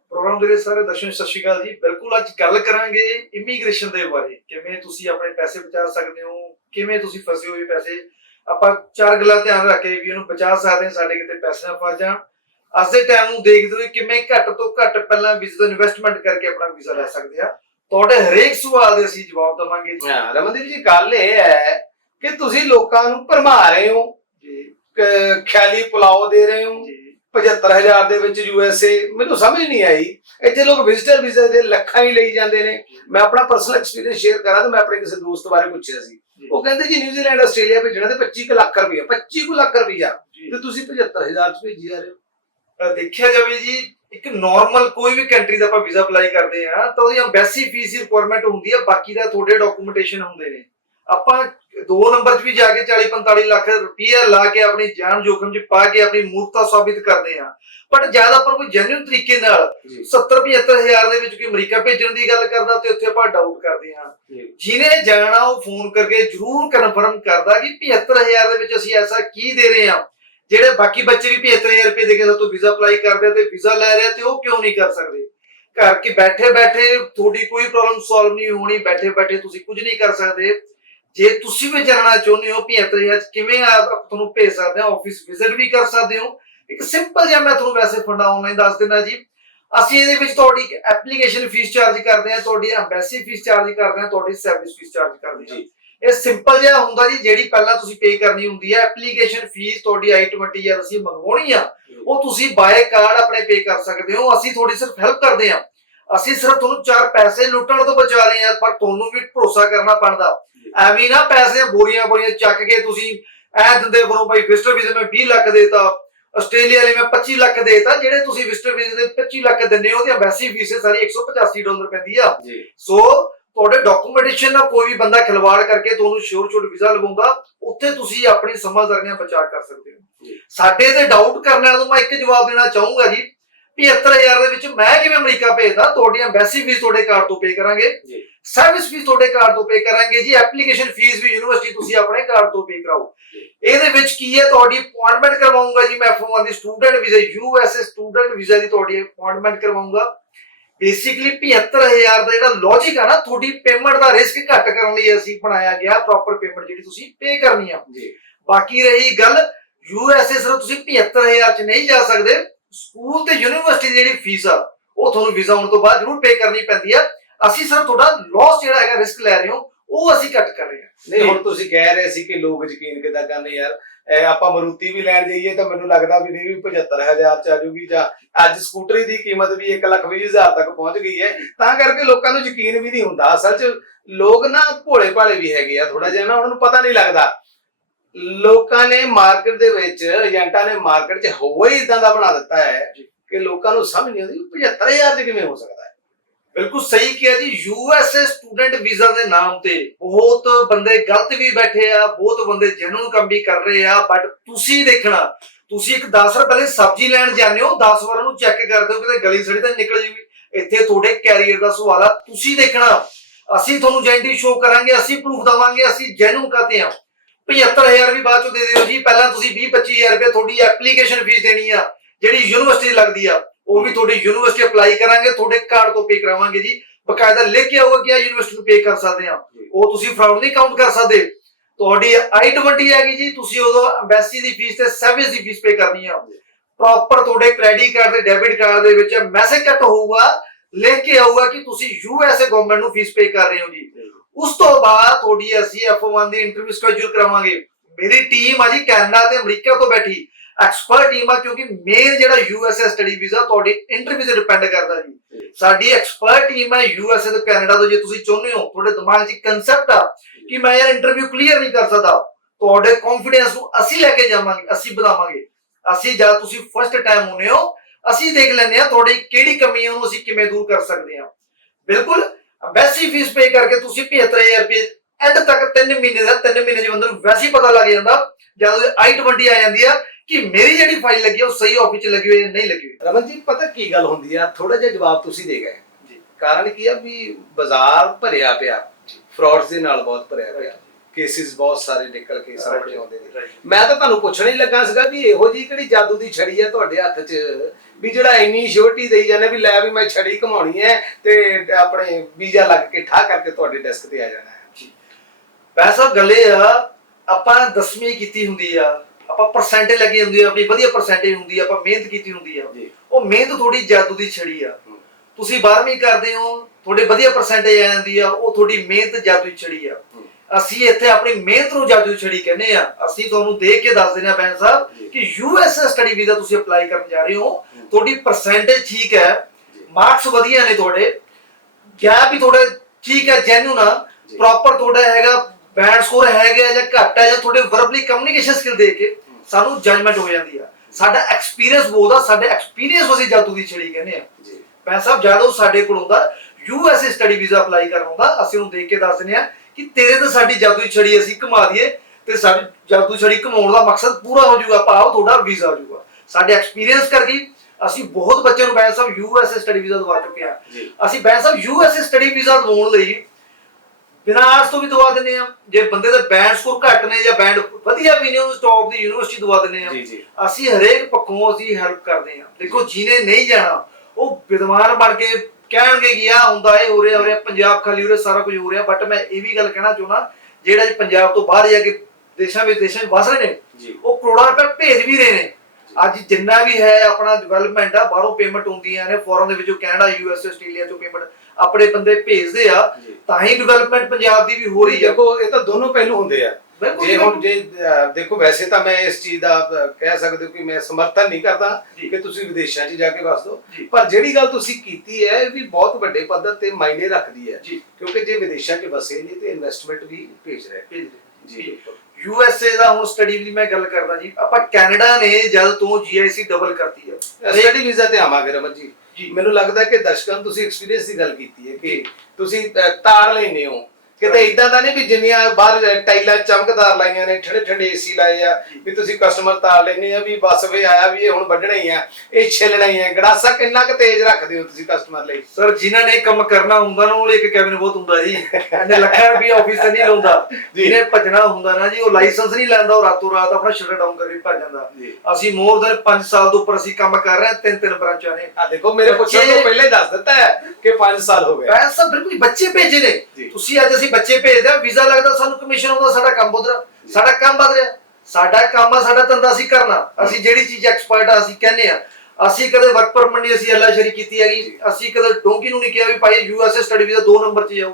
ਪ੍ਰੋਗਰਾਮ ਦੇ ਸਾਰੇ ਦਰਸ਼ਕ ਸਤਿ ਸ਼੍ਰੀ ਅਕਾਲ ਜੀ। ਬਿਲਕੁਲ ਅੱਜ ਗੱਲ ਕਰਾਂਗੇ ਇਮੀਗ੍ਰੇਸ਼ਨ ਦੇ ਬਾਰੇ। ਕਿਵੇਂ ਤੁਸੀਂ ਆਪਣੇ ਪੈਸੇ ਬਚਾ ਸਕਦੇ ਹੋ? ਕਿਵੇਂ ਤੁਸੀਂ ਫਸੇ ਹੋਏ ਪੈਸੇ? ਆਪਾਂ ਚਾਰ ਗੱਲਾਂ ਧਿਆਨ ਰੱਖ ਕੇ ਵੀ ਉਹਨੂੰ ਬਚਾ ਸਕਦੇ ਹਾਂ, ਸਾਡੇ ਕਿਤੇ ਪੈਸੇ ਨਾ ਫਸ ਜਾਣ। ਅੱਜ ਦੇ ਟਾਈਮ ਨੂੰ ਦੇਖਦੇ ਹੋਏ ਕਿਵੇਂ ਘੱਟ ਤੋਂ ਘੱਟ ਪਹਿਲਾਂ ਵੀਜ਼ਾ ਦਾ ਇਨਵੈਸਟਮੈਂਟ ਕਰਕੇ ਆਪਣਾ ਵੀਜ਼ਾ ਲੈ ਸਕਦੇ ਆ। ਤੁਹਾਡੇ ਹਰੇਕ ਸਵਾਲ ਦੇ ਅਸੀਂ ਜਵਾਬ ਦਵਾਂਗੇ ਹਾਂ ਰਮਨਦੀਪ ਜੀ ਗੱਲ ਇਹ ਹੈ ਕਿ ਤੁਸੀਂ ਲੋਕਾਂ ਨੂੰ ਭਰਮਾ ਰਹੇ ਹੋ। ਜੀ। ਖਿਆਲੀ ਪੁਲਾਓ ਦੇ ਰਹੇ ਹੋ। ਜੀ। 75000 ਦੇ ਵਿੱਚ ਯੂਐਸਏ ਮੈਨੂੰ ਸਮਝ ਨਹੀਂ ਆਈ। ਇੱਥੇ ਲੋਕ ਵਿਜ਼ਟਰ ਵੀਜ਼ਾ ਦੇ ਲੱਖਾਂ ਹੀ ਲਈ ਜਾਂਦੇ ਨੇ। ਮੈਂ ਆਪਣਾ ਪਰਸਨਲ ਐਕਸਪੀਰੀਅੰਸ ਸ਼ੇਅਰ ਕਰਾਂ ਤਾਂ ਮੈਂ ਆਪਣੇ ਕਿਸੇ ਦੋਸਤ ਬਾਰੇ ਪੁੱਛਿਆ ਸੀ। ਉਹ ਕਹਿੰਦੇ ਜੀ ਨਿਊਜ਼ੀਲੈਂਡ ਆਸਟ੍ਰੇਲੀਆ ਭੇਜਣਾ ਤੇ 25 ਕੁ ਲੱਖ ਰੁਪਈਆ 25 ਕੁ ਲੱਖ ਜੀ। ਤੇ ਤੁਸੀਂ 75000 ਚ ਭੇਜੀ ਜਾ ਰਹੇ ਹੋ। ਦੇਖਿਆ ਜਾਵੇ ਜੀ ਇੱਕ ਨਾਰਮਲ ਕੋਈ ਵੀ ਕੰਟਰੀ ਦਾ ਆਪਾਂ ਵੀਜ਼ਾ ਅਪਲਾਈ ਕਰਦੇ ਆ ਤਾਂ ਉਹਦੀ ਐਮਬੈਸੀ ਫੀਸ ਦੀ ਰਿਕੁਆਇਰਮੈਂਟ ਹੁੰਦੀ ਆ ਬਾਕੀ ਦਾ ਤੁਹਾਡੇ ਡਾਕੂਮੈਂਟੇਸ਼ਨ ਹੁੰਦੇ ਨੇ। ਆਪਾਂ ਦੋ ਨੰਬਰ 'ਚ ਵੀ ਜਾ ਕੇ 40 45 ਲੱਖ ਰੁਪਈਆ ਲਾ ਕੇ ਆਪਣੀ ਜਾਨ ਜੋਖਮ 'ਚ ਪਾ ਕੇ ਆਪਣੀ ਮੂਰਖਤਾ ਸਾਬਿਤ ਕਰਦੇ ਆ ਬਟ ਜ਼ਿਆਦਾ ਆਪਾਂ ਕੋਈ ਜੈਨੂਇਨ ਤਰੀਕੇ ਨਾਲ ਜੀ। 70 75000 ਦੇ ਵਿੱਚ ਕੋਈ ਅਮਰੀਕਾ ਭੇਜਣ ਦੀ ਗੱਲ ਕਰਦਾ ਤੇ ਉੱਥੇ ਆਪਾਂ ਡਾਊਟ ਕਰਦੇ ਹਾਂ। ਜਿਹਨੇ ਜਾਣਾ ਉਹ ਫੋਨ ਕਰਕੇ ਜ਼ਰੂਰ ਕਨਫਰਮ ਕਰਦਾ ਕਿ 75000 ਦੇ ਵਿੱਚ ਅਸੀਂ ਐਸਾ ਕੀ ਦੇ ਰਹੇ ਹਾਂ। ਜਿਹੜੇ ਬਾਕੀ ਬੱਚੇ ਵੀ 75000 ਰੁਪਏ ਦੇ ਕੇ ਸਾਤੋਂ ਵੀਜ਼ਾ ਅਪਲਾਈ ਕਰਦੇ ਤੇ ਵੀਜ਼ਾ ਲੈ ਰਹੇ ਤੇ ਉਹ ਕਿਉਂ ਨਹੀਂ ਕਰ ਸਕਦੇ? ਘਰ ਕੇ ਬੈਠੇ ਬੈਠੇ ਤੁਹਾਡੀ ਕੋਈ ਪ੍ਰੋਬਲਮ ਸੋਲਵ ਨਹੀਂ ਹੋਣੀ, ਬੈਠੇ ਬੈਠੇ ਤੁਸੀਂ ਕੁਝ ਨਹੀਂ ਕਰ ਸਕਦੇ। ਜੇ ਤੁਸੀਂ ਵੀ ਜਾਣਨਾ ਚਾਹੁੰਦੇ ਹੋ 75000 ਕਿਵੇਂ ਆਪ ਤੁਹਾਨੂੰ ਭੇਜ ਸਕਦੇ ਹਾਂ ਆਫਿਸ ਵਿਜ਼ਿਟ ਵੀ ਕਰ ਸਕਦੇ ਹੋ। ਇੱਕ ਸਿੰਪਲ ਜਿਹਾ ਮੈਂ ਤੁਹਾਨੂੰ ਵੈਸੇ ਫੰਡਾ ਆਨਲਾਈਨ ਦੱਸ ਦਿੰਦਾ ਜੀ। ਅਸੀਂ ਇਹਦੇ ਵਿੱਚ ਤੁਹਾਡੀ ਐਪਲੀਕੇਸ਼ਨ ਫੀਸ ਚਾਰਜ ਕਰਦੇ ਹਾਂ ਤੁਹਾਡੀ ਐਮਬੈਸੀ ਫੀਸ ਚਾਰਜ ਕਰਦੇ ਹਾਂ ਤੁਹਾਡੀ ਸਰਵਿਸ ਫੀਸ ਚਾਰਜ ਕਰਦੇ ਹਾਂ ਇਹ ਸਿੰਪਲ ਜਿਹਾ ਹੁੰਦਾ ਜੀ ਜਿਹੜੀ ਪਹਿਲਾਂ ਤੁਸੀਂ ਪੇ ਕਰਨੀ ਹੁੰਦੀ ਹੈ ਐਪਲੀਕੇਸ਼ਨ ਫੀਸ ਤੁਹਾਡੀ i20 ਜਾਂ ਅਸੀਂ ਮੰਗਵਾਉਣੀ ਆ ਉਹ ਤੁਸੀਂ ਬਾਏ ਕਾਰਡ ਆਪਣੇ ਪੇ ਕਰ ਸਕਦੇ ਹੋ ਅਸੀਂ ਤੁਹਾਡੀ ਸਿਰਫ ਹੈਲਪ ਕਰਦੇ ਹਾਂ। ਅਸੀਂ ਸਿਰਫ ਤੁਹਾਨੂੰ ਚਾਰ ਪੈਸੇ ਲੁੱਟਣ ਤੋਂ ਬਚਾ ਰਹੇ ਹਾਂ ਪਰ ਤੁਹਾਨੂੰ ਵੀ ਭਰੋਸਾ ਕਰਨਾ ਪੈਂਦਾ ਐਵੇਂ ਨਾ ਪੈਸੇ ਬੋਰੀਆਂ ਬੋਰੀਆਂ ਚੱਕ ਕੇ ਤੁਸੀਂ ਐ ਦਿੰਦੇ ਬਰੋ ਭਾਈ ਵਿਜ਼ਟਰ ਵੀਜ਼ੇ ਮੈਂ 20 ਲੱਖ ਦੇਤਾ ਆਸਟ੍ਰੇਲੀਆ ਲਈ ਮੈਂ 25 ਲੱਖ ਦੇਤਾ ਜਿਹੜੇ ਤੁਸੀਂ ਵਿਜ਼ਟਰ ਵੀਜ਼ੇ ਦੇ 25 ਲੱਖ ਦਿੰਦੇ ਹੋ ਉਹਦੀ ਐਮਬੈਸੀ ਫੀਸ ਸਾਰੀ 185 ਡਾਲਰ ਪੈਂਦੀ ਆ। ਸੋ ਤੁਹਾਡੇ ਡਾਕੂਮੈਂਟੇਸ਼ਨ ਨਾਲ ਕੋਈ ਵੀ ਬੰਦਾ ਖਿਲਵਾੜ ਕਰਕੇ ਤੁਹਾਨੂੰ ਸ਼ੋਰ ਸ਼ੋਰ ਵੀਜ਼ਾ ਲਵਾਉਂਦਾ ਉੱਥੇ ਤੁਸੀਂ ਆਪਣੀ ਸਮਝਦਾਰੀਆਂ ਬਚਾ ਕਰ ਸਕਦੇ ਹੋ। ਸਾਡੇ ਤੇ ਡਾਊਟ ਕਰਨ ਵਾਲਿਆਂ ਨੂੰ ਮੈਂ ਇੱਕ ਜਵਾਬ ਦੇਣਾ ਚਾਹੂੰਗਾ ਜੀ 75000 ਦੇ ਵਿੱਚ ਮੈਂ ਕਿਵੇਂ ਅਮਰੀਕਾ ਭੇਜਦਾ ਤੁਹਾਡੀ ਐਮਬੈਸੀ ਫੀਸ ਤੁਹਾਡੇ ਕਾਰਡ ਤੋਂ ਪੇ ਕਰਾਂਗੇ ਜੀ। ਸਰਵਿਸ ਫੀਸ ਤੁਹਾਡੇ ਕਾਰਡ ਤੋਂ ਪੇ ਕਰਾਂਗੇ ਜੀ ਐਪਲੀਕੇਸ਼ਨ ਫੀਸ ਵੀ ਯੂਨੀਵਰਸਿਟੀ ਤੁਸੀਂ ਆਪਣੇ ਕਾਰਡ ਤੋਂ ਪੇ ਕਰਾਓ। ਇਹਦੇ ਵਿੱਚ ਕੀ ਹੈ ਤੁਹਾਡੀ ਅਪਾਇੰਟਮੈਂਟ ਕਰਵਾਉਂਗਾ ਜੀ ਮੈਂ F1 ਦੀ student visa USA student visa ਦੀ ਤੁਹਾਡੀ ਅਪਾਇੰਟਮੈਂਟ ਕਰਵਾਉਂਗਾ। ਬੇਸਿਕਲੀ 75000 ਦਾ ਜਿਹੜਾ ਲੌਜੀਕ ਆ ਨਾ ਤੁਹਾਡੀ ਪੇਮੈਂਟ ਦਾ ਰਿਸਕ ਘੱਟ ਕਰਨ ਲਈ ਅਸੀਂ ਬਣਾਇਆ ਗਿਆ ਪ੍ਰੋਪਰ ਪੇਮੈਂਟ ਜਿਹੜੀ ਤੁਸੀਂ ਪੇ ਕਰਨੀ ਆ। ਜੀ। ਬਾਕੀ ਰਹੀ ਗੱਲ ਯੂਐਸਏ ਸਿਰਫ ਤੁਸੀਂ 75000 ਚ ਨਹੀਂ ਜਾ ਸਕਦੇ। ਸਕੂਲ ਤੇ ਯੂਨੀਵਰਸਿਟੀ ਦੀ ਜਿਹੜੀ ਫੀਸ ਆ ਉਹ ਤੁਹਾਨੂੰ ਵੀਜ਼ਾ ਆਉਣ ਤੋਂ ਬਾਅਦ ਜ਼ਰੂਰ ਪੇ ਕਰਨੀ ਪੈਂਦੀ ਆ। ਅਸੀਂ ਸਿਰਫ ਤੁਹਾਡਾ ਲਾਸ ਜਿਹੜਾ ਹੈਗਾ ਰਿਸਕ ਲੈ ਰਹੇ ਹੋ ਉਹ ਅਸੀਂ ਘੱਟ ਕਰ ਰਹੇ ਹਾਂ। ਨਹੀਂ ਹੁਣ ਤੁਸੀਂ ਕਹਿ ਰਹੇ ਸੀ ਕਿ ਲੋਕ ਯਕੀਨ ਕਿਦਾਂ ਕਰਨੇ ਯਾਰ? ਇਹ ਆਪਾਂ ਮਰੂਤੀ ਵੀ ਲੈਣ ਜਾਈਏ ਤਾਂ ਮੈਨੂੰ ਲੱਗਦਾ ਵੀ ਨਹੀਂ ਵੀ 75000 ਚ ਆ ਜਾਊਗੀ ਜਾਂ ਅੱਜ ਸਕੂਟਰੀ ਦੀ ਕੀਮਤ ਵੀ 120000 ਤੱਕ ਪਹੁੰਚ ਗਈ ਹੈ ਤਾਂ ਕਰਕੇ ਲੋਕਾਂ ਨੂੰ ਯਕੀਨ ਵੀ ਨਹੀਂ ਹੁੰਦਾ। ਅਸਲ 'ਚ ਲੋਕ ਨਾ ਭੋਲੇ ਭਾਲੇ ਵੀ ਹੈਗੇ ਆ ਥੋੜਾ ਜਿਹਾ ਨਾ ਉਹਨਾਂ ਨੂੰ ਪਤਾ ਨਹੀਂ ਲੱਗਦਾ। ਲੋਕਾਂ ਨੇ ਮਾਰਕੀਟ ਦੇ ਵਿੱਚ, ਏਜੰਟਾਂ ਨੇ ਮਾਰਕੀਟ 'ਚ ਹੋਇਆ ਹੀ ਇਦਾਂ ਦਾ ਬਣਾ ਦਿੱਤਾ ਹੈ ਕਿ ਲੋਕਾਂ ਨੂੰ ਸਮਝ ਨਹੀਂ ਆਉਂਦੀ 75000 ਚ ਕਿਵੇਂ ਹੋ ਸਕਦਾ ਬਿਲਕੁਲ ਸਹੀ ਕਿਹਾ ਜੀ। ਯੂਐਸਏ ਸਟੂਡੈਂਟ ਵੀਜ਼ਾ ਦੇ ਨਾਮ ਤੇ ਬਹੁਤ ਬੰਦੇ ਗਲਤ ਵੀ ਬੈਠੇ ਆ, ਬਹੁਤ ਬੰਦੇ ਜੈਨੂਨ ਕੰਮ ਵੀ ਕਰ ਰਹੇ ਆ ਬਟ ਤੁਸੀਂ ਦੇਖਣਾ, ਤੁਸੀਂ ਇੱਕ 10 ਰੁਪਏ ਦੀ ਸਬਜ਼ੀ ਲੈਣ ਜਾਂਦੇ ਹੋ 10 ਵਾਰ ਉਹਨੂੰ ਚੈੱਕ ਕਰਦੇ ਹੋ ਕਿਤੇ ਗਲੀ ਸੜੀ ਤਾਂ ਨਿਕਲ ਜੂਗੀ। ਇੱਥੇ ਤੁਹਾਡੇ ਕੈਰੀਅਰ ਦਾ ਸਵਾਲ ਆ, ਤੁਸੀਂ ਦੇਖਣਾ, ਅਸੀਂ ਤੁਹਾਨੂੰ ਜੈਂਟੀ ਸ਼ੋਅ ਕਰਾਂਗੇ, ਅਸੀਂ ਪ੍ਰੂਫ ਦਵਾਂਗੇ, ਅਸੀਂ ਜੈਨੂਨ ਕਹਤੇ ਆ। 75000 ਵੀ ਬਾਅਦ ਚੋਂ ਦੇ ਦਿਓ ਜੀ, ਪਹਿਲਾਂ ਤੁਸੀਂ 20 25000 ਰੁਪਏ ਤੁਹਾਡੀ ਐਪਲੀਕੇਸ਼ਨ ਫੀਸ ਦੇਣੀ ਆ, ਜਿਹੜੀ ਯੂਨੀਵਰਸਿਟੀ ਲੱਗਦੀ ਆ। ਉਹ ਵੀ ਤੁਹਾਡੀ ਯੂਨੀਵਰਸਿਟੀ ਅਪਲਾਈ ਕਰਾਂਗੇ ਤੁਹਾਡੇ ਕਾਰਡ ਤੋਂ ਪੇ ਕਰਾਵਾਂਗੇ ਜੀ। ਬਕਾਇਦਾ ਲਿਖ ਕੇ ਆਊਗਾ ਕਿ ਆ ਯੂਨੀਵਰਸਿਟੀ ਨੂੰ ਪੇ ਕਰ ਸਕਦੇ ਆ। ਉਹ ਤੁਸੀਂ ਫਰਾਡ ਨਹੀਂ ਕਾਊਂਟ ਕਰ ਸਕਦੇ। ਤੁਹਾਡੀ I20 ਹੈਗੀ ਜੀ ਤੁਸੀਂ ਉਦੋਂ ਐਮਬੈਸੀ ਦੀ ਫੀਸ ਤੇ ਸਰਵਿਸ ਦੀ ਫੀਸ ਪੇ ਕਰਨੀ ਆ। ਪ੍ਰੋਪਰ ਤੁਹਾਡੇ ਕ੍ਰੈਡਿਟ ਕਾਰਡ ਤੇ ਡੈਬਿਟ ਕਾਰਡ ਦੇ ਵਿੱਚ ਮੈਸੇਜ ਕੱਟ ਹੋਊਗਾ ਲਿਖ ਕੇ ਆਊਗਾ ਕਿ ਤੁਸੀਂ ਯੂਐਸਏ ਗਵਰਨਮੈਂਟ ਨੂੰ ਫੀਸ ਪੇ ਕਰ ਰਹੇ ਹੋ ਜੀ। ਉਸ ਤੋਂ ਬਾਅਦ ਤੁਹਾਡੀ ਅਸੀਂ F1 ਦੀ ਇੰਟਰਵਿਊ ਸ਼ਡਿਊਲ ਕਰਾਵਾਂਗੇ। ਮੇਰੀ ਟੀਮ ਆ ਜੀ ਕੈਨੇਡਾ ਤੇ ਅਮਰੀਕਾ ਤੋਂ ਬੈਠੀ। ਐਕਸਪਰਟ ਟੀਮ ਆ, ਕਿਉਂਕਿ ਮੇਨ ਜਿਹੜਾ ਯੂਐਸਏ ਸਟੱਡੀ ਵੀਜ਼ਾ ਤੁਹਾਡੀ ਇੰਟਰਵਿਊ ਤੇ ਡਿਪੈਂਡ ਕਰਦਾ ਜੀ। ਸਾਡੀ ਐਕਸਪਰਟ ਟੀਮ ਹੈ ਯੂਐਸਏ ਤੋਂ ਕੈਨੇਡਾ ਤੋਂ, ਜੇ ਤੁਸੀਂ ਚਾਹੁੰਦੇ ਹੋ, ਤੁਹਾਡੇ ਦਿਮਾਗ 'ਚ ਕਨਸੈਪਟ ਆ ਕਿ ਮੈਂ ਯਾਰ ਇੰਟਰਵਿਊ ਕਲੀਅਰ ਨਹੀਂ ਕਰ ਸਕਦਾ, ਤੁਹਾਡੇ ਕੌਨਫੀਡੈਂਸ ਨੂੰ ਅਸੀਂ ਲੈ ਕੇ ਜਾਵਾਂਗੇ, ਅਸੀਂ ਵਧਾਵਾਂਗੇ। ਅਸੀਂ ਜਦ ਤੁਸੀਂ ਫਸਟ ਟਾਈਮ ਹੋਨੇ ਹੋ, ਅਸੀਂ ਦੇਖ ਲੈਂਦੇ ਆ ਤੁਹਾਡੀ ਕਿਹੜੀ ਕਮੀ ਹੈ, ਉਹਨੂੰ ਅਸੀਂ ਕਿਵੇਂ ਦੂਰ ਕਰ ਸਕਦੇ ਹਾਂ। ਬਿਲਕੁਲ ਵੈਸੀ ਫੀਸ ਪੇ ਕਰਕੇ ਤੁਸੀਂ 75000 ਰੁਪਏ ਐਂਡ ਤੱਕ 3 ਮਹੀਨੇ ਦਾ 3 ਮਹੀਨੇ ਦੇ ਬੰਦੇ ਨੂੰ ਵੈਸੇ ਹੀ ਪਤਾ ਲੱਗ ਜਾਂਦਾ, ਜਦੋਂ ਆਈ I20 ਆ ਜਾਂਦੀ ਆ ਕਿ ਮੇਰੀ ਜਿਹੜੀ ਫਾਈਲ ਲੱਗੀ ਆ ਉਹ ਸਹੀ ਆਫਿਸ 'ਚ ਲੱਗੀ ਹੋਈ ਹੈ ਨਹੀਂ ਲੱਗੀ ਹੋਈ? ਰਮਨ ਜੀ ਪਤਾ ਕੀ ਗੱਲ ਹੁੰਦੀ ਆ? ਥੋੜਾ ਜਿਹਾ ਜਵਾਬ ਤੁਸੀਂ ਦੇ ਗਏ। ਜੀ। ਕਾਰਨ ਕੀ ਆ ਵੀ ਬਾਜ਼ਾਰ ਭਰਿਆ ਪਿਆ। ਫਰਾਡਸ ਦੇ ਨਾਲ ਬਹੁਤ ਭਰਿਆ ਪਿਆ। ਕੇਸਿਸ ਬਹੁਤ ਸਾਰੇ ਨਿਕਲ ਕੇ ਸਾਹਮਣੇ ਆਉਂਦੇ ਨੇ। ਮੈਂ ਤਾਂ ਤੁਹਾਨੂੰ ਪੁੱਛਣਾ ਹੀ ਲੱਗਾ ਸੀਗਾ ਵੀ ਇਹੋ ਜੀ ਕਿਹੜੀ ਜਾਦੂ ਦੀ ਛੜੀ ਹੈ ਤੁਹਾਡੇ ਹੱਥ 'ਚ? ਵੀ ਜਿਹੜਾ ਇੰਨੀ ਸ਼ੋਰਟੀ ਦੇਈ ਜਾਂਦੇ ਵੀ ਲੈ ਵੀ ਮੈਂ ਛੜੀ ਘਮਾਉਣੀ ਹੈ ਤੇ ਆਪਣੇ ਵੀਜ਼ਾ ਲੱਗ ਕੇ ਠਾ ਕਰਕੇ ਤੁਹਾਡੇ ਡੈਸਕ ਤੇ ਆ ਜਾਣਾ ਹੈ। ਪੈਸਾ ਗੱਲੇ ਆ ਆਪਾਂ ਦਸਵੀਂ ਕੀਤੀ ਹੁੰਦੀ ਆ। ਆਪਾਂ ਪਰਸੈਂਟੇਜ ਲੱਗੀ ਹੁੰਦੀ ਆ ਆਪਣੀ ਵਧੀਆ ਪਰਸੈਂਟੇਜ ਹੁੰਦੀ ਆ ਆਪਾਂ ਮਿਹਨਤ ਕੀਤੀ ਹੁੰਦੀ ਆ ਉਹ ਮਿਹਨਤ ਥੋੜੀ ਜਾਦੂ ਦੀ ਛੜੀ ਆ। ਤੁਸੀਂ 12ਵੀਂ ਕਰਦੇ ਹੋ ਤੁਹਾਡੇ ਵਧੀਆ ਪਰਸੈਂਟੇਜ ਆ ਜਾਂਦੀ ਆ ਉਹ ਤੁਹਾਡੀ ਮਿਹਨਤ ਜਾਦੂ ਦੀ ਛੜੀ ਆ। ਅਸੀਂ ਇੱਥੇ ਆਪਣੀ ਮਿਹਨਤ ਨੂੰ ਜਾਦੂ ਦੀ ਛੜੀ ਕਹਿੰਦੇ ਆ ਅਸੀਂ ਤੁਹਾਨੂੰ ਦੇਖ ਕੇ ਦੱਸ ਦਿੰਦੇ ਆ ਬੈਨ ਸਾਹਿਬ। ਕਿ ਯੂਐਸਏ ਸਟੱਡੀ ਵੀਜ਼ਾ ਤੁਸੀਂ ਅਪਲਾਈ ਕਰਨ ਜਾ ਰਹੇ ਹੋ। ਤੁਹਾਡੀ ਪਰਸੈਂਟੇਜ ਠੀਕ ਹੈ। ਮਾਰਕਸ ਵਧੀਆ ਨੇ ਤੁਹਾਡੇ ਗੈਪ ਵੀ ਤੁਹਾਡੇ ਠੀਕ ਹੈ ਜੈਨੂਨ ਆ। ਪ੍ਰੋਪਰ ਤੁਹਾਡਾ ਹੈਗਾ ਬੈਂਡ ਸਕੋਰ ਹੈਗਾ ਜਾਂ ਘੱਟ ਹੈ ਜਾਂ ਤੁਹਾਡੇ ਵਰਬਲੀ ਕਮਿਊਨੀਕੇਸ਼ਨ ਸਕਿੱਲ ਦੇ ਕੇ ਸਾਨੂੰ ਜਜਮੈਂਟ ਹੋ ਜਾਂਦੀ ਆ। ਸਾਡਾ ਐਕਸਪੀਰੀਅੰਸ ਆ ਸਾਡੇ ਐਕਸਪੀਰੀਅੰਸ ਅਸੀਂ ਜਾਦੂ ਦੀ ਛੜੀ ਕਹਿੰਦੇ ਆ। ਜੀ। ਪੈਸਾ ਸਾਹਿਬ ਜਦੋਂ ਸਾਡੇ ਕੋਲ ਹੁੰਦਾ ਯੂਐਸਏ ਸਟੱਡੀ ਵੀਜ਼ਾ ਅਪਲਾਈ ਕਰਨ ਹੁੰਦਾ ਅਸੀਂ ਉਹਨੂੰ ਦੇਖ ਕੇ ਦੱਸ ਦਿੰਦੇ ਆ ਕਿ ਤੇਰੇ ਤੇ ਸਾਡੀ ਜਾਦੂ ਦੀ ਛੜੀ ਅਸੀਂ ਘੁਮਾ ਦਈਏ ਤੇ ਸਾਡੀ ਜਾਦੂ ਛੜੀ ਘੁਮਾਉਣ ਦਾ ਮਕਸਦ ਪੂਰਾ ਹੋ ਜਾਊਗਾ ਭਾਵ ਤੁਹਾਡਾ ਵੀਜ਼ਾ ਹੋ ਜਾਊਗਾ। ਸਾਡੇ ਐਕਸਪੀਰੀਅੰਸ ਕਰਕੇ ਅਸੀਂ ਬਹੁਤ ਬੱਚਿਆਂ ਨੂੰ Bains Sahib USA study visa ਦਵਾ ਚੁੱਕੇ ਆ। ਅਸੀਂ Bains Sahib USA study visa ਦਵਾਉਣ ਲਈ ਬਿਨਾਂ ਆਰਟਸ ਤੋਂ ਵੀ ਦਵਾ ਦਿੰਦੇ ਆ? ਜੇ ਬੰਦੇ ਦਾ ਬੈਂਡ ਸਕੋਰ ਘੱਟ ਨੇ ਜਾਂ ਬੈਂਡ ਵਧੀਆ ਵੀ ਨੇ ਉਹਨੂੰ ਸਟਾਪ ਦੀ ਯੂਨੀਵਰਸਿਟੀ ਦਵਾ ਦਿੰਦੇ ਆ। ਜੀ ਜੀ। ਅਸੀਂ ਹਰੇਕ ਪੱਖੋਂ ਅਸੀਂ ਹੈਲਪ ਕਰਦੇ ਹਾਂ ਦੇਖੋ ਜਿਹਨੇ ਨਹੀਂ ਜਾਣਾ ਉਹ ਵਿਦਵਾਨ ਬਣ ਕੇ ਕਹਿਣਗੇ ਕਿ ਆ ਹੁੰਦਾ ਇਹ ਹੋ ਰਿਹਾ ਹੋ ਰਿਹਾ ਪੰਜਾਬ ਖਾਲੀ ਹੋ ਰਿਹਾ ਸਾਰਾ ਕੁਝ ਹੋ ਰਿਹਾ। ਬਟ ਮੈਂ ਇਹ ਵੀ ਗੱਲ ਕਹਿਣਾ ਚਾਹੁੰਦਾ ਜਿਹੜਾ ਜੀ ਪੰਜਾਬ ਤੋਂ ਬਾਹਰ ਜਾ ਕੇ ਦੇਸ਼ਾਂ ਵਿੱਚ ਦੇਸ਼ਾਂ ਵਿੱਚ ਵਸ ਰਹੇ ਨੇ ਜੀ। ਉਹ ਕਰੋੜਾਂ ਰੁਪਏ ਭੇਜ ਵੀ ਰਹੇ ਨੇ। ਅੱਜ ਜਿੰਨਾ ਵੀ ਹੈ ਆਪਣਾ ਡਿਵੈਲਪਮੈਂਟ ਆ ਬਾਹਰੋਂ ਪੇਮੈਂਟ ਹੁੰਦੀਆਂ ਨੇ ਫੋਰਨ ਦੇ ਵਿੱਚੋਂ ਕੈਨੇਡਾ ਯੂਐਸ ਆਸਟ੍ਰੇਲੀਆ ਚੋਂ ਪੇਮੈਂਟ ਆਪਣੇ ਬੰਦੇ ਭੇਜਦੇ ਆ ਤਾਂ ਹੀ ਡਿਵੈਲਪਮੈਂਟ ਪੰਜਾਬ ਦੀ ਵੀ ਹੋ ਰਹੀ ਆ। ਦੇਖੋ ਇਹ ਤਾਂ ਦੋਨੋਂ ਪਹਿਲੂ ਹੁੰਦੇ ਆ। ਜੇ ਹੁਣ ਜੇ ਦੇਖੋ ਵੈਸੇ ਤਾਂ ਮੈਂ ਇਸ ਚੀਜ਼ ਦਾ ਕਹਿ ਸਕਦੇ ਹੋ ਕਿ ਮੈਂ ਸਮਰਥਨ ਨਹੀਂ ਕਰਦਾ। ਕਿ ਤੁਸੀਂ ਵਿਦੇਸ਼ਾਂ 'ਚ ਜਾ ਕੇ ਵਸ ਜੀ। ਪਰ ਜਿਹੜੀ ਗੱਲ ਤੁਸੀਂ ਕੀਤੀ ਹੈ ਇਹ ਵੀ ਬਹੁਤ ਵੱਡੇ ਪੱਧਰ ਤੇ ਮਾਇਨੇ ਰੱਖਦੀ ਹੈ। ਕਿਉਂਕਿ ਜੇ ਵਿਦੇਸ਼ਾਂ 'ਚ ਵਸੇ ਨੇ ਤੇ ਇਨਵੈਸਟਮੈਂਟ ਵੀ ਭੇਜ ਰਹੇ। ਜੀ ਯੂ ਐਸ ਏ ਦਾ ਹੁਣ ਸਟੱਡੀ ਦੀ ਮੈਂ ਗੱਲ ਕਰਦਾ ਜੀ। ਆਪਾਂ ਕੈਨੇਡਾ ਨੇ ਜਦ ਤੋਂ ਜੀਆਈਸੀ ਡਬਲ ਕਰਤੀ ਹੈ। ਸਟੱਡੀ ਵੀਜ਼ਾ ਤੇ ਆਵਾਂਗੇ ਰਮਨ ਜੀ। ਜੀ। ਮੈਨੂੰ ਲੱਗਦਾ ਕਿ ਦਰਸ਼ਕਾਂ ਨੂੰ ਤੁਸੀਂ ਐਕਸਪੀਰੀਅੰਸ ਦੀ ਗੱਲ ਕੀਤੀ ਹੈ ਕਿ ਤੁਸੀਂ ਅਹ, ਤਾਰ ਲੈਨੇ ਹੋ ਕਿਤੇ ਇਦਾਂ ਦਾ ਨਹੀਂ ਵੀ ਜਿੰਨੀਆਂ ਬਾਹਰ ਟਾਈਲਾਂ ਚਮਕਦਾਰ ਲਾਈਆਂ ਨੇ ਠੰਡੇ ਠੰਡੇ ਏਸੀ ਲਾਏ ਆ ਵੀ ਤੁਸੀਂ ਕਸਟਮਰ ਤਾਰ ਲੈਨੇ ਆ ਵੀ ਬਸ ਵੇ ਆਇਆ ਵੀ ਇਹ ਹੁਣ ਵੱਢਣਾ ਹੀ ਆ ਇਹ ਛਿੱਲਣਾ ਹੀ ਆ ਗੜਾਸਾ ਕਿੰਨਾ ਕੁ ਤੇਜ਼ ਰੱਖਦੇ ਹੋ ਤੁਸੀਂ ਕਸਟਮਰ ਲਈ? ਸਰ ਜਿਨ੍ਹਾਂ ਨੇ ਕੰਮ ਕਰਨਾ ਹੁੰਦਾ ਨਾ ਉਹ ਇੱਕ ਕੈਬਿਨ ਬਹੁਤ ਹੁੰਦਾ ਜੀ। ਇਹਨੇ ਲੱਖਾਂ ਰੁਪਏ ਆਫਿਸ ਤੇ ਨਹੀਂ ਲਾਉਂਦਾ। ਜਿਹਨੇ ਭੱਜਣਾ ਹੁੰਦਾ ਨਾ ਜੀ ਉਹ ਲਾਇਸੈਂਸ ਨਹੀਂ ਲੈਂਦਾ ਉਹ ਰਾਤੋਂ ਰਾਤ ਆਪਣਾ ਸ਼ਟਰ ਡਾਊਨ ਕਰਕੇ ਭੱਜ ਜਾਂਦਾ। ਅਸੀਂ ਮੋਰ ਦਨ 5 ਸਾਲ ਤੋਂ ਉੱਪਰ ਅਸੀਂ ਕੰਮ ਕਰ ਰਹੇ ਹਾਂ ਤਿੰਨ ਤਿੰਨ ਬ੍ਰਾਂਚਾਂ ਨੇ। ਆ ਦੇਖੋ ਮੇਰੇ ਪੁੱਛਣ ਤੋਂ ਪਹਿਲਾਂ ਦੱਸ ਦਿੱਤਾ ਹੈ ਕਿ 5 ਸਾਲ ਹੋ ਗਏ। ਪੈਸਾ ਬਿਲਕੁਲ ਬੱਚੇ ਭੇਜੇ ਨੇ। ਤੁਸੀਂ ਅੱਜ ਅਸੀਂ ਬੱਚੇ ਭੇਜਦੇ ਆ ਵੀਜ਼ਾ ਲੱਗਦਾ ਸਾਨੂੰ ਕਮਿਸ਼ਨ ਆਉਂਦਾ ਸਾਡਾ ਕੰਮ ਰਿਹਾ ਸਾਡਾ ਕੰਮ ਵਧ ਰਿਹਾ। ਸਾਡਾ ਕੰਮ ਆ ਸਾਡਾ ਧੰਦਾ ਅਸੀਂ ਕਰਨਾ। ਅਸੀਂ ਜਿਹੜੀ ਚੀਜ਼ ਐਕਸਪਰਟ ਆ ਅਸੀਂ ਕਹਿੰਦੇ ਆ। ਅਸੀਂ ਕਦੇ ਵਰਕ ਪਰਮਿਟ ਨਹੀਂ ਅਸੀਂ ਅੱਲਾ ਸ਼ਰੀ ਕੀਤੀ ਹੈਗੀ। ਅਸੀਂ ਕਦੇ ਡੋਂਕੀ ਨੂੰ ਨਹੀਂ ਕਿਹਾ ਵੀ ਭਾਈ ਯੂ ਐਸ ਸਟੱਡੀ ਵੀਜ਼ਾ 2 ਨੰਬਰ 'ਚ ਜਾਓ।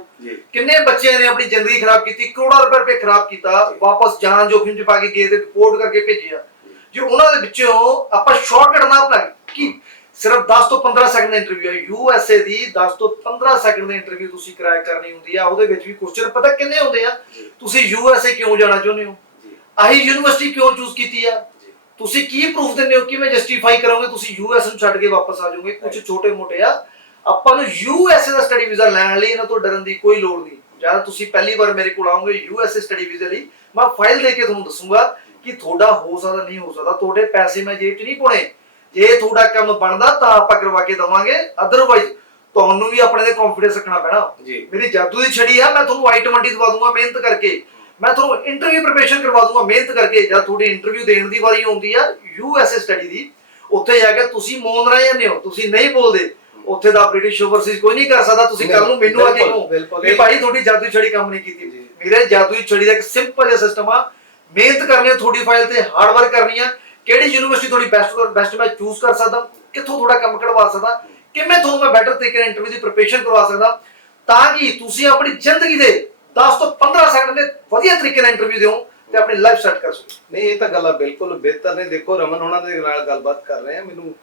ਕਿੰਨੇ ਬੱਚਿਆਂ ਨੇ ਆਪਣੀ ਜ਼ਿੰਦਗੀ ਖਰਾਬ ਕੀਤੀ ਕਰੋੜਾਂ ਰੁਪਏ ਖਰਾਬ ਕੀਤਾ ਵਾਪਸ ਜਾਨ ਜੋਖਿਮ 'ਚ ਪਾ ਕੇ ਗਏ ਤੇ ਰਿਪੋਰਟ ਕਰਕੇ ਭੇਜਿਆ। ਜੇ ਉਹਨਾਂ ਦੇ ਵਿੱਚੋਂ ਆਪਾਂ ਸ਼ਾਰਟਕਟ ਨਾ ਅਪਲਾਈ ਕੀ ਸਿਰਫ 10 ਤੋਂ 15 ਸੈਕਿੰਡ ਦਾ ਇੰਟਰਵਿਊ ਹੈ। ਯੂ ਐਸ ਏ ਦੀ 10 ਤੋਂ 15 ਸੈਕਿੰਡ ਦਾ ਇੰਟਰਵਿਊ ਤੁਸੀਂ ਕਰੈਕ ਕਰਨੀ ਹੁੰਦੀ ਆ। ਉਹਦੇ ਵਿੱਚ ਵੀ ਕੁਐਸਚਨ ਪਤਾ ਕਿੰਨੇ ਹੁੰਦੇ ਆ। ਤੁਸੀਂ ਯੂ ਐਸ ਏ ਕਿਉਂ ਜਾਣਾ ਚਾਹੁੰਦੇ ਹੋ? ਆਹੀ ਯੂਨੀਵਰਸਿਟੀ ਕਿਉਂ ਚੂਜ਼ ਕੀਤੀ ਆ? ਤੁਸੀਂ ਕੀ ਪ੍ਰੂਫ ਦਿੰਦੇ ਹੋ? ਕਿ ਮੈਂ ਜਸਟੀਫਾਈ ਕਰੋਗੇ? ਤੁਸੀਂ ਯੂਐਸ ਨੂੰ ਛੱਡ ਕੇ ਵਾਪਸ ਆ ਜਾਓਗੇ। ਕੁਝ ਛੋਟੇ ਮੋਟੇ ਆ। ਆਪਾਂ ਨੂੰ ਯੂਐਸ ਦਾ ਸਟੱਡੀ ਵੀਜ਼ਾ ਲੈਣ ਲਈ ਇਹਨਾਂ ਤੋਂ ਡਰਨ ਦੀ ਕੋਈ ਲੋੜ ਨਹੀਂ। ਜਦ ਤੁਸੀਂ ਪਹਿਲੀ ਵਾਰ ਮੇਰੇ ਕੋਲ ਆਓਗੇ ਯੂਐਸ ਸਟੱਡੀ ਵੀਜ਼ਾ ਲਈ ਮੈਂ ਫਾਈਲ ਦੇ ਕੇ ਤੁਹਾਨੂੰ ਦੱਸੂਗਾ ਕਿ ਤੁਹਾਡਾ ਹੋ ਸਕਦਾ ਨਹੀਂ ਹੋ ਸਕਦਾ। ਤੁਹਾਡੇ ਪੈਸੇ ਮੈਂ ਜੇਬ 'ਚ ਨਹੀਂ ਪਾਉਣੇ। ਜੇ ਤੁਹਾਡਾ ਕੰਮ ਬਣਦਾ ਤਾਂ ਆਪਾਂ ਕਰਵਾ ਕੇ ਦਵਾਂਗੇ। ਅਦਰਵਾਈਜ਼ ਤੁਹਾਨੂੰ ਵੀ ਆਪਣੇ ਤੇ ਕੰਫੀਡੈਂਸ ਰੱਖਣਾ ਪੈਣਾ। ਜੀ। ਮੇਰੀ ਜਾਦੂ ਦੀ ਛੜੀ ਆ ਮੈਂ ਤੁਹਾਨੂੰ ਆਈ 20 ਦਵਾ ਦੂੰਗਾ ਮਿਹਨਤ ਕਰਕੇ। ਮੈਂ ਤੁਹਾਨੂੰ ਇੰਟਰਵਿਊ ਪ੍ਰਿਪਰੇਸ਼ਨ ਕਰਵਾ ਦੂੰਗਾ ਮਿਹਨਤ ਕਰਕੇ। ਜਦ ਤੁਹਾਡੀ ਇੰਟਰਵਿਊ ਦੇਣ ਦੀ ਵਾਰੀ ਆਉਂਦੀ ਆ ਯੂਐਸਏ ਸਟੱਡੀ ਦੀ। ਉੱਥੇ ਜਾ ਕੇ ਤੁਸੀਂ ਮੌਨ ਰਹਿ ਜਾਂਦੇ ਹੋ ਤੁਸੀਂ ਨਹੀਂ ਬੋਲਦੇ। ਉੱਥੇ ਦਾ ਬ੍ਰਿਟਿਸ਼ ਓਵਰਸੀਜ਼ ਕੋਈ ਨਹੀਂ ਕਰ ਸਕਦਾ ਤੁਸੀਂ ਕੱਲ ਨੂੰ ਮੈਨੂੰ ਆ ਕੇ ਕਹੋ। ਵੀ ਭਾਈ ਤੁਹਾਡੀ ਜਾਦੂ ਛੜੀ ਕੰਮ ਨਹੀਂ ਕੀਤੀ। ਮੇਰੇ ਜਾਦੂ ਛੜੀ ਦਾ ਇੱਕ ਸਿੰਪਲ ਜਿਹਾ ਸਿਸਟਮ ਆ। ਮਿਹਨਤ ਕਰਨੀ ਆ ਤੁਹਾਡੀ ਫਾਈਲ ਤੇ ਹਾਰਡ ਵਰਕ ਕਰਨੀ ਆ। ਕਿਹੜੀ ਯੂਨੀਵਰਸਿਟੀ ਤੁਹਾਡੀ ਬੈਸਟ ਬੈਸਟ ਮੈਂ ਚੂਜ਼ ਕਰ ਸਕਦਾ? ਕਿੱਥੋਂ ਤੁਹਾਡਾ ਕੰਮ ਕਢਵਾ ਸਕਦਾ? ਕਿਵੇਂ ਤੁਹਾਨੂੰ ਮੈਂ ਬੈਟਰ ਤਰੀਕੇ ਨਾਲ ਇੰਟਰਵਿਊ ਦੀ ਪ੍ਰਿਪਰੇਸ਼ਨ ਕਰਵਾ ਸਕਦਾ? ਤਾਂ ਕਿ ਤੁਸੀਂ ਆਪਣੀ ਜ਼ਿੰਦਗੀ ਦੇ 10 ਤੋਂ 15 ਸੈਕਿੰਡ ਦੇ ਵਧੀਆ ਤਰੀਕੇ ਨਾਲ ਇੰਟਰਵਿਊ ਦਿਓ ਤੇ ਆਪਣੀ ਲਾਈਫ ਸੈੱਟ ਕਰ ਸਕੋ। ਨਹੀਂ, ਇਹ ਤਾਂ ਗੱਲਾਂ ਬਿਲਕੁਲ ਬਿਹਤਰ ਨੇ। ਦੇਖੋ, ਰਮਨ ਉਹਨਾਂ ਦੇ ਨਾਲ ਗੱਲਬਾਤ ਕਰ ਰਹੇ ਆ। ਮੈਨੂੰ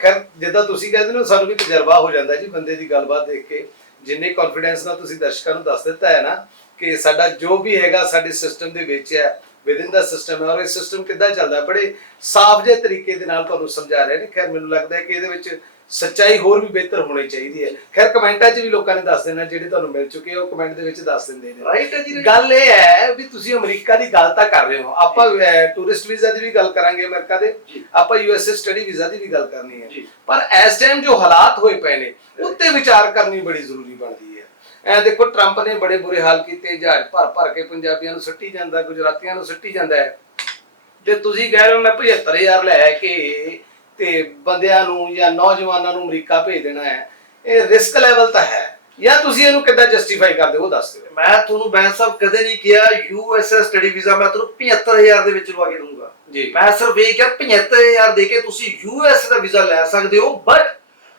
ਖੈਰ, ਜਿੱਦਾਂ ਤੁਸੀਂ ਕਹਿੰਦੇ ਹੋ, ਸਾਨੂੰ ਵੀ ਤਜਰਬਾ ਹੋ ਜਾਂਦਾ ਜੀ ਬੰਦੇ ਦੀ ਗੱਲਬਾਤ ਦੇਖ ਕੇ। ਜਿੰਨੇ ਕੌਨਫੀਡੈਂਸ ਨਾਲ ਤੁਸੀਂ ਦਰਸ਼ਕਾਂ ਨੂੰ ਦੱਸ ਦਿੱਤਾ ਹੈ ਨਾ ਕਿ ਸਾਡਾ ਜੋ ਵੀ ਹੈਗਾ, ਸਾਡੇ ਸਿਸਟਮ ਦੇ ਵਿੱਚ ਹੈ ਵਿਦਿਨ ਦਾ ਸਿਸਟਮ ਹੈ ਔਰ ਇਹ ਸਿਸਟਮ ਕਿੱਦਾਂ ਚੱਲਦਾ ਹੈ, ਬੜੇ ਸਾਫ਼ ਜਿਹੇ ਤਰੀਕੇ ਦੇ ਨਾਲ ਤੁਹਾਨੂੰ ਸਮਝਾ ਰਹੇ ਨੇ। ਖੈਰ ਮੈਨੂੰ ਲੱਗਦਾ ਹੈ ਕਿ ਇਹਦੇ ਵਿੱਚ ਸੱਚਾਈ ਹੋਰ ਵੀ ਬਿਹਤਰ ਹੋਣੀ ਚਾਹੀਦੀ ਹੈ। ਖੈਰ ਕਮੈਂਟਾਂ 'ਚ ਵੀ ਲੋਕਾਂ ਨੇ ਦੱਸ ਦੇਣਾ ਜਿਹੜੇ ਤੁਹਾਨੂੰ ਮਿਲ ਚੁੱਕੇ ਉਹ ਕਮੈਂਟ ਦੇ ਵਿੱਚ ਦੱਸ ਦਿੰਦੇ ਨੇ। ਰਾਈਟ ਹੈ ਜੀ ਗੱਲ ਇਹ ਹੈ ਵੀ ਤੁਸੀਂ ਅਮਰੀਕਾ ਦੀ ਗੱਲ ਤਾਂ ਕਰ ਰਹੇ ਹੋ। ਆਪਾਂ ਟੂਰਿਸਟ ਵੀਜ਼ਾ ਦੀ ਵੀ ਗੱਲ ਕਰਾਂਗੇ ਅਮਰੀਕਾ ਦੇ। ਆਪਾਂ ਯੂਐਸਏ ਸਟੱਡੀ ਵੀਜ਼ਾ ਦੀ ਵੀ ਗੱਲ ਕਰਨੀ ਹੈ। ਪਰ ਇਸ ਟਾਈਮ ਜੋ ਹਾਲਾਤ ਹੋਏ ਪਏ ਨੇ ਉੱਤੇ ਵਿਚਾਰ ਕਰਨੀ ਬੜੀ ਜ਼ਰੂਰੀ ਬਣਦੀ ਹੈ। ਐ ਦੇਖੋ ਟਰੰਪ ਨੇ ਬੜੇ ਬੁਰੇ ਹਾਲ ਕੀਤੇ ਜਹਾਜ਼ ਭਰ ਭਰ ਕੇ ਪੰਜਾਬੀਆਂ ਨੂੰ ਸੱਟੀ ਜਾਂਦਾ ਗੁਜਰਾਤੀਆਂ ਨੂੰ ਸੱਟੀ ਜਾਂਦਾ ਹੈ। ਤੇ ਤੁਸੀਂ ਕਹਿ ਰਹੇ ਹੋ ਮੈਂ 75000 ਲੈ ਕੇ ਤੇ ਬੰਦਿਆਂ ਨੂੰ ਜਾਂ ਨੌਜਵਾਨਾਂ ਨੂੰ ਅਮਰੀਕਾ ਭੇਜ ਦੇਣਾ ਹੈ। ਇਹ ਰਿਸਕ ਲੈਵਲ ਤਾਂ ਹੈ। ਜਾਂ ਤੁਸੀਂ ਇਹਨੂੰ ਕਿੱਦਾਂ ਜਸਟੀਫਾਈ ਕਰਦੇ ਹੋ ਉਹ ਦੱਸ ਦਿਓ। ਮੈਂ ਤੁਹਾਨੂੰ ਬੈਂਸ ਸਾਹਿਬ ਕਦੇ ਨਹੀਂ ਕਿਹਾ ਯੂਐਸਏ ਸਟੱਡੀ ਵੀਜ਼ਾ ਮੈਂ ਤੁਹਾਨੂੰ 75000 ਦੇ ਵਿੱਚ ਲਵਾ ਕੇ ਦਊਂਗਾ। ਜੀ। ਮੈਂ ਸਿਰਫ ਇਹ ਕਿਹਾ 75000 ਦੇ ਕੇ ਤੁਸੀਂ ਯੂਐਸ ਦਾ ਵੀਜ਼ਾ ਲੈ ਸਕਦੇ ਹੋ ਬਟ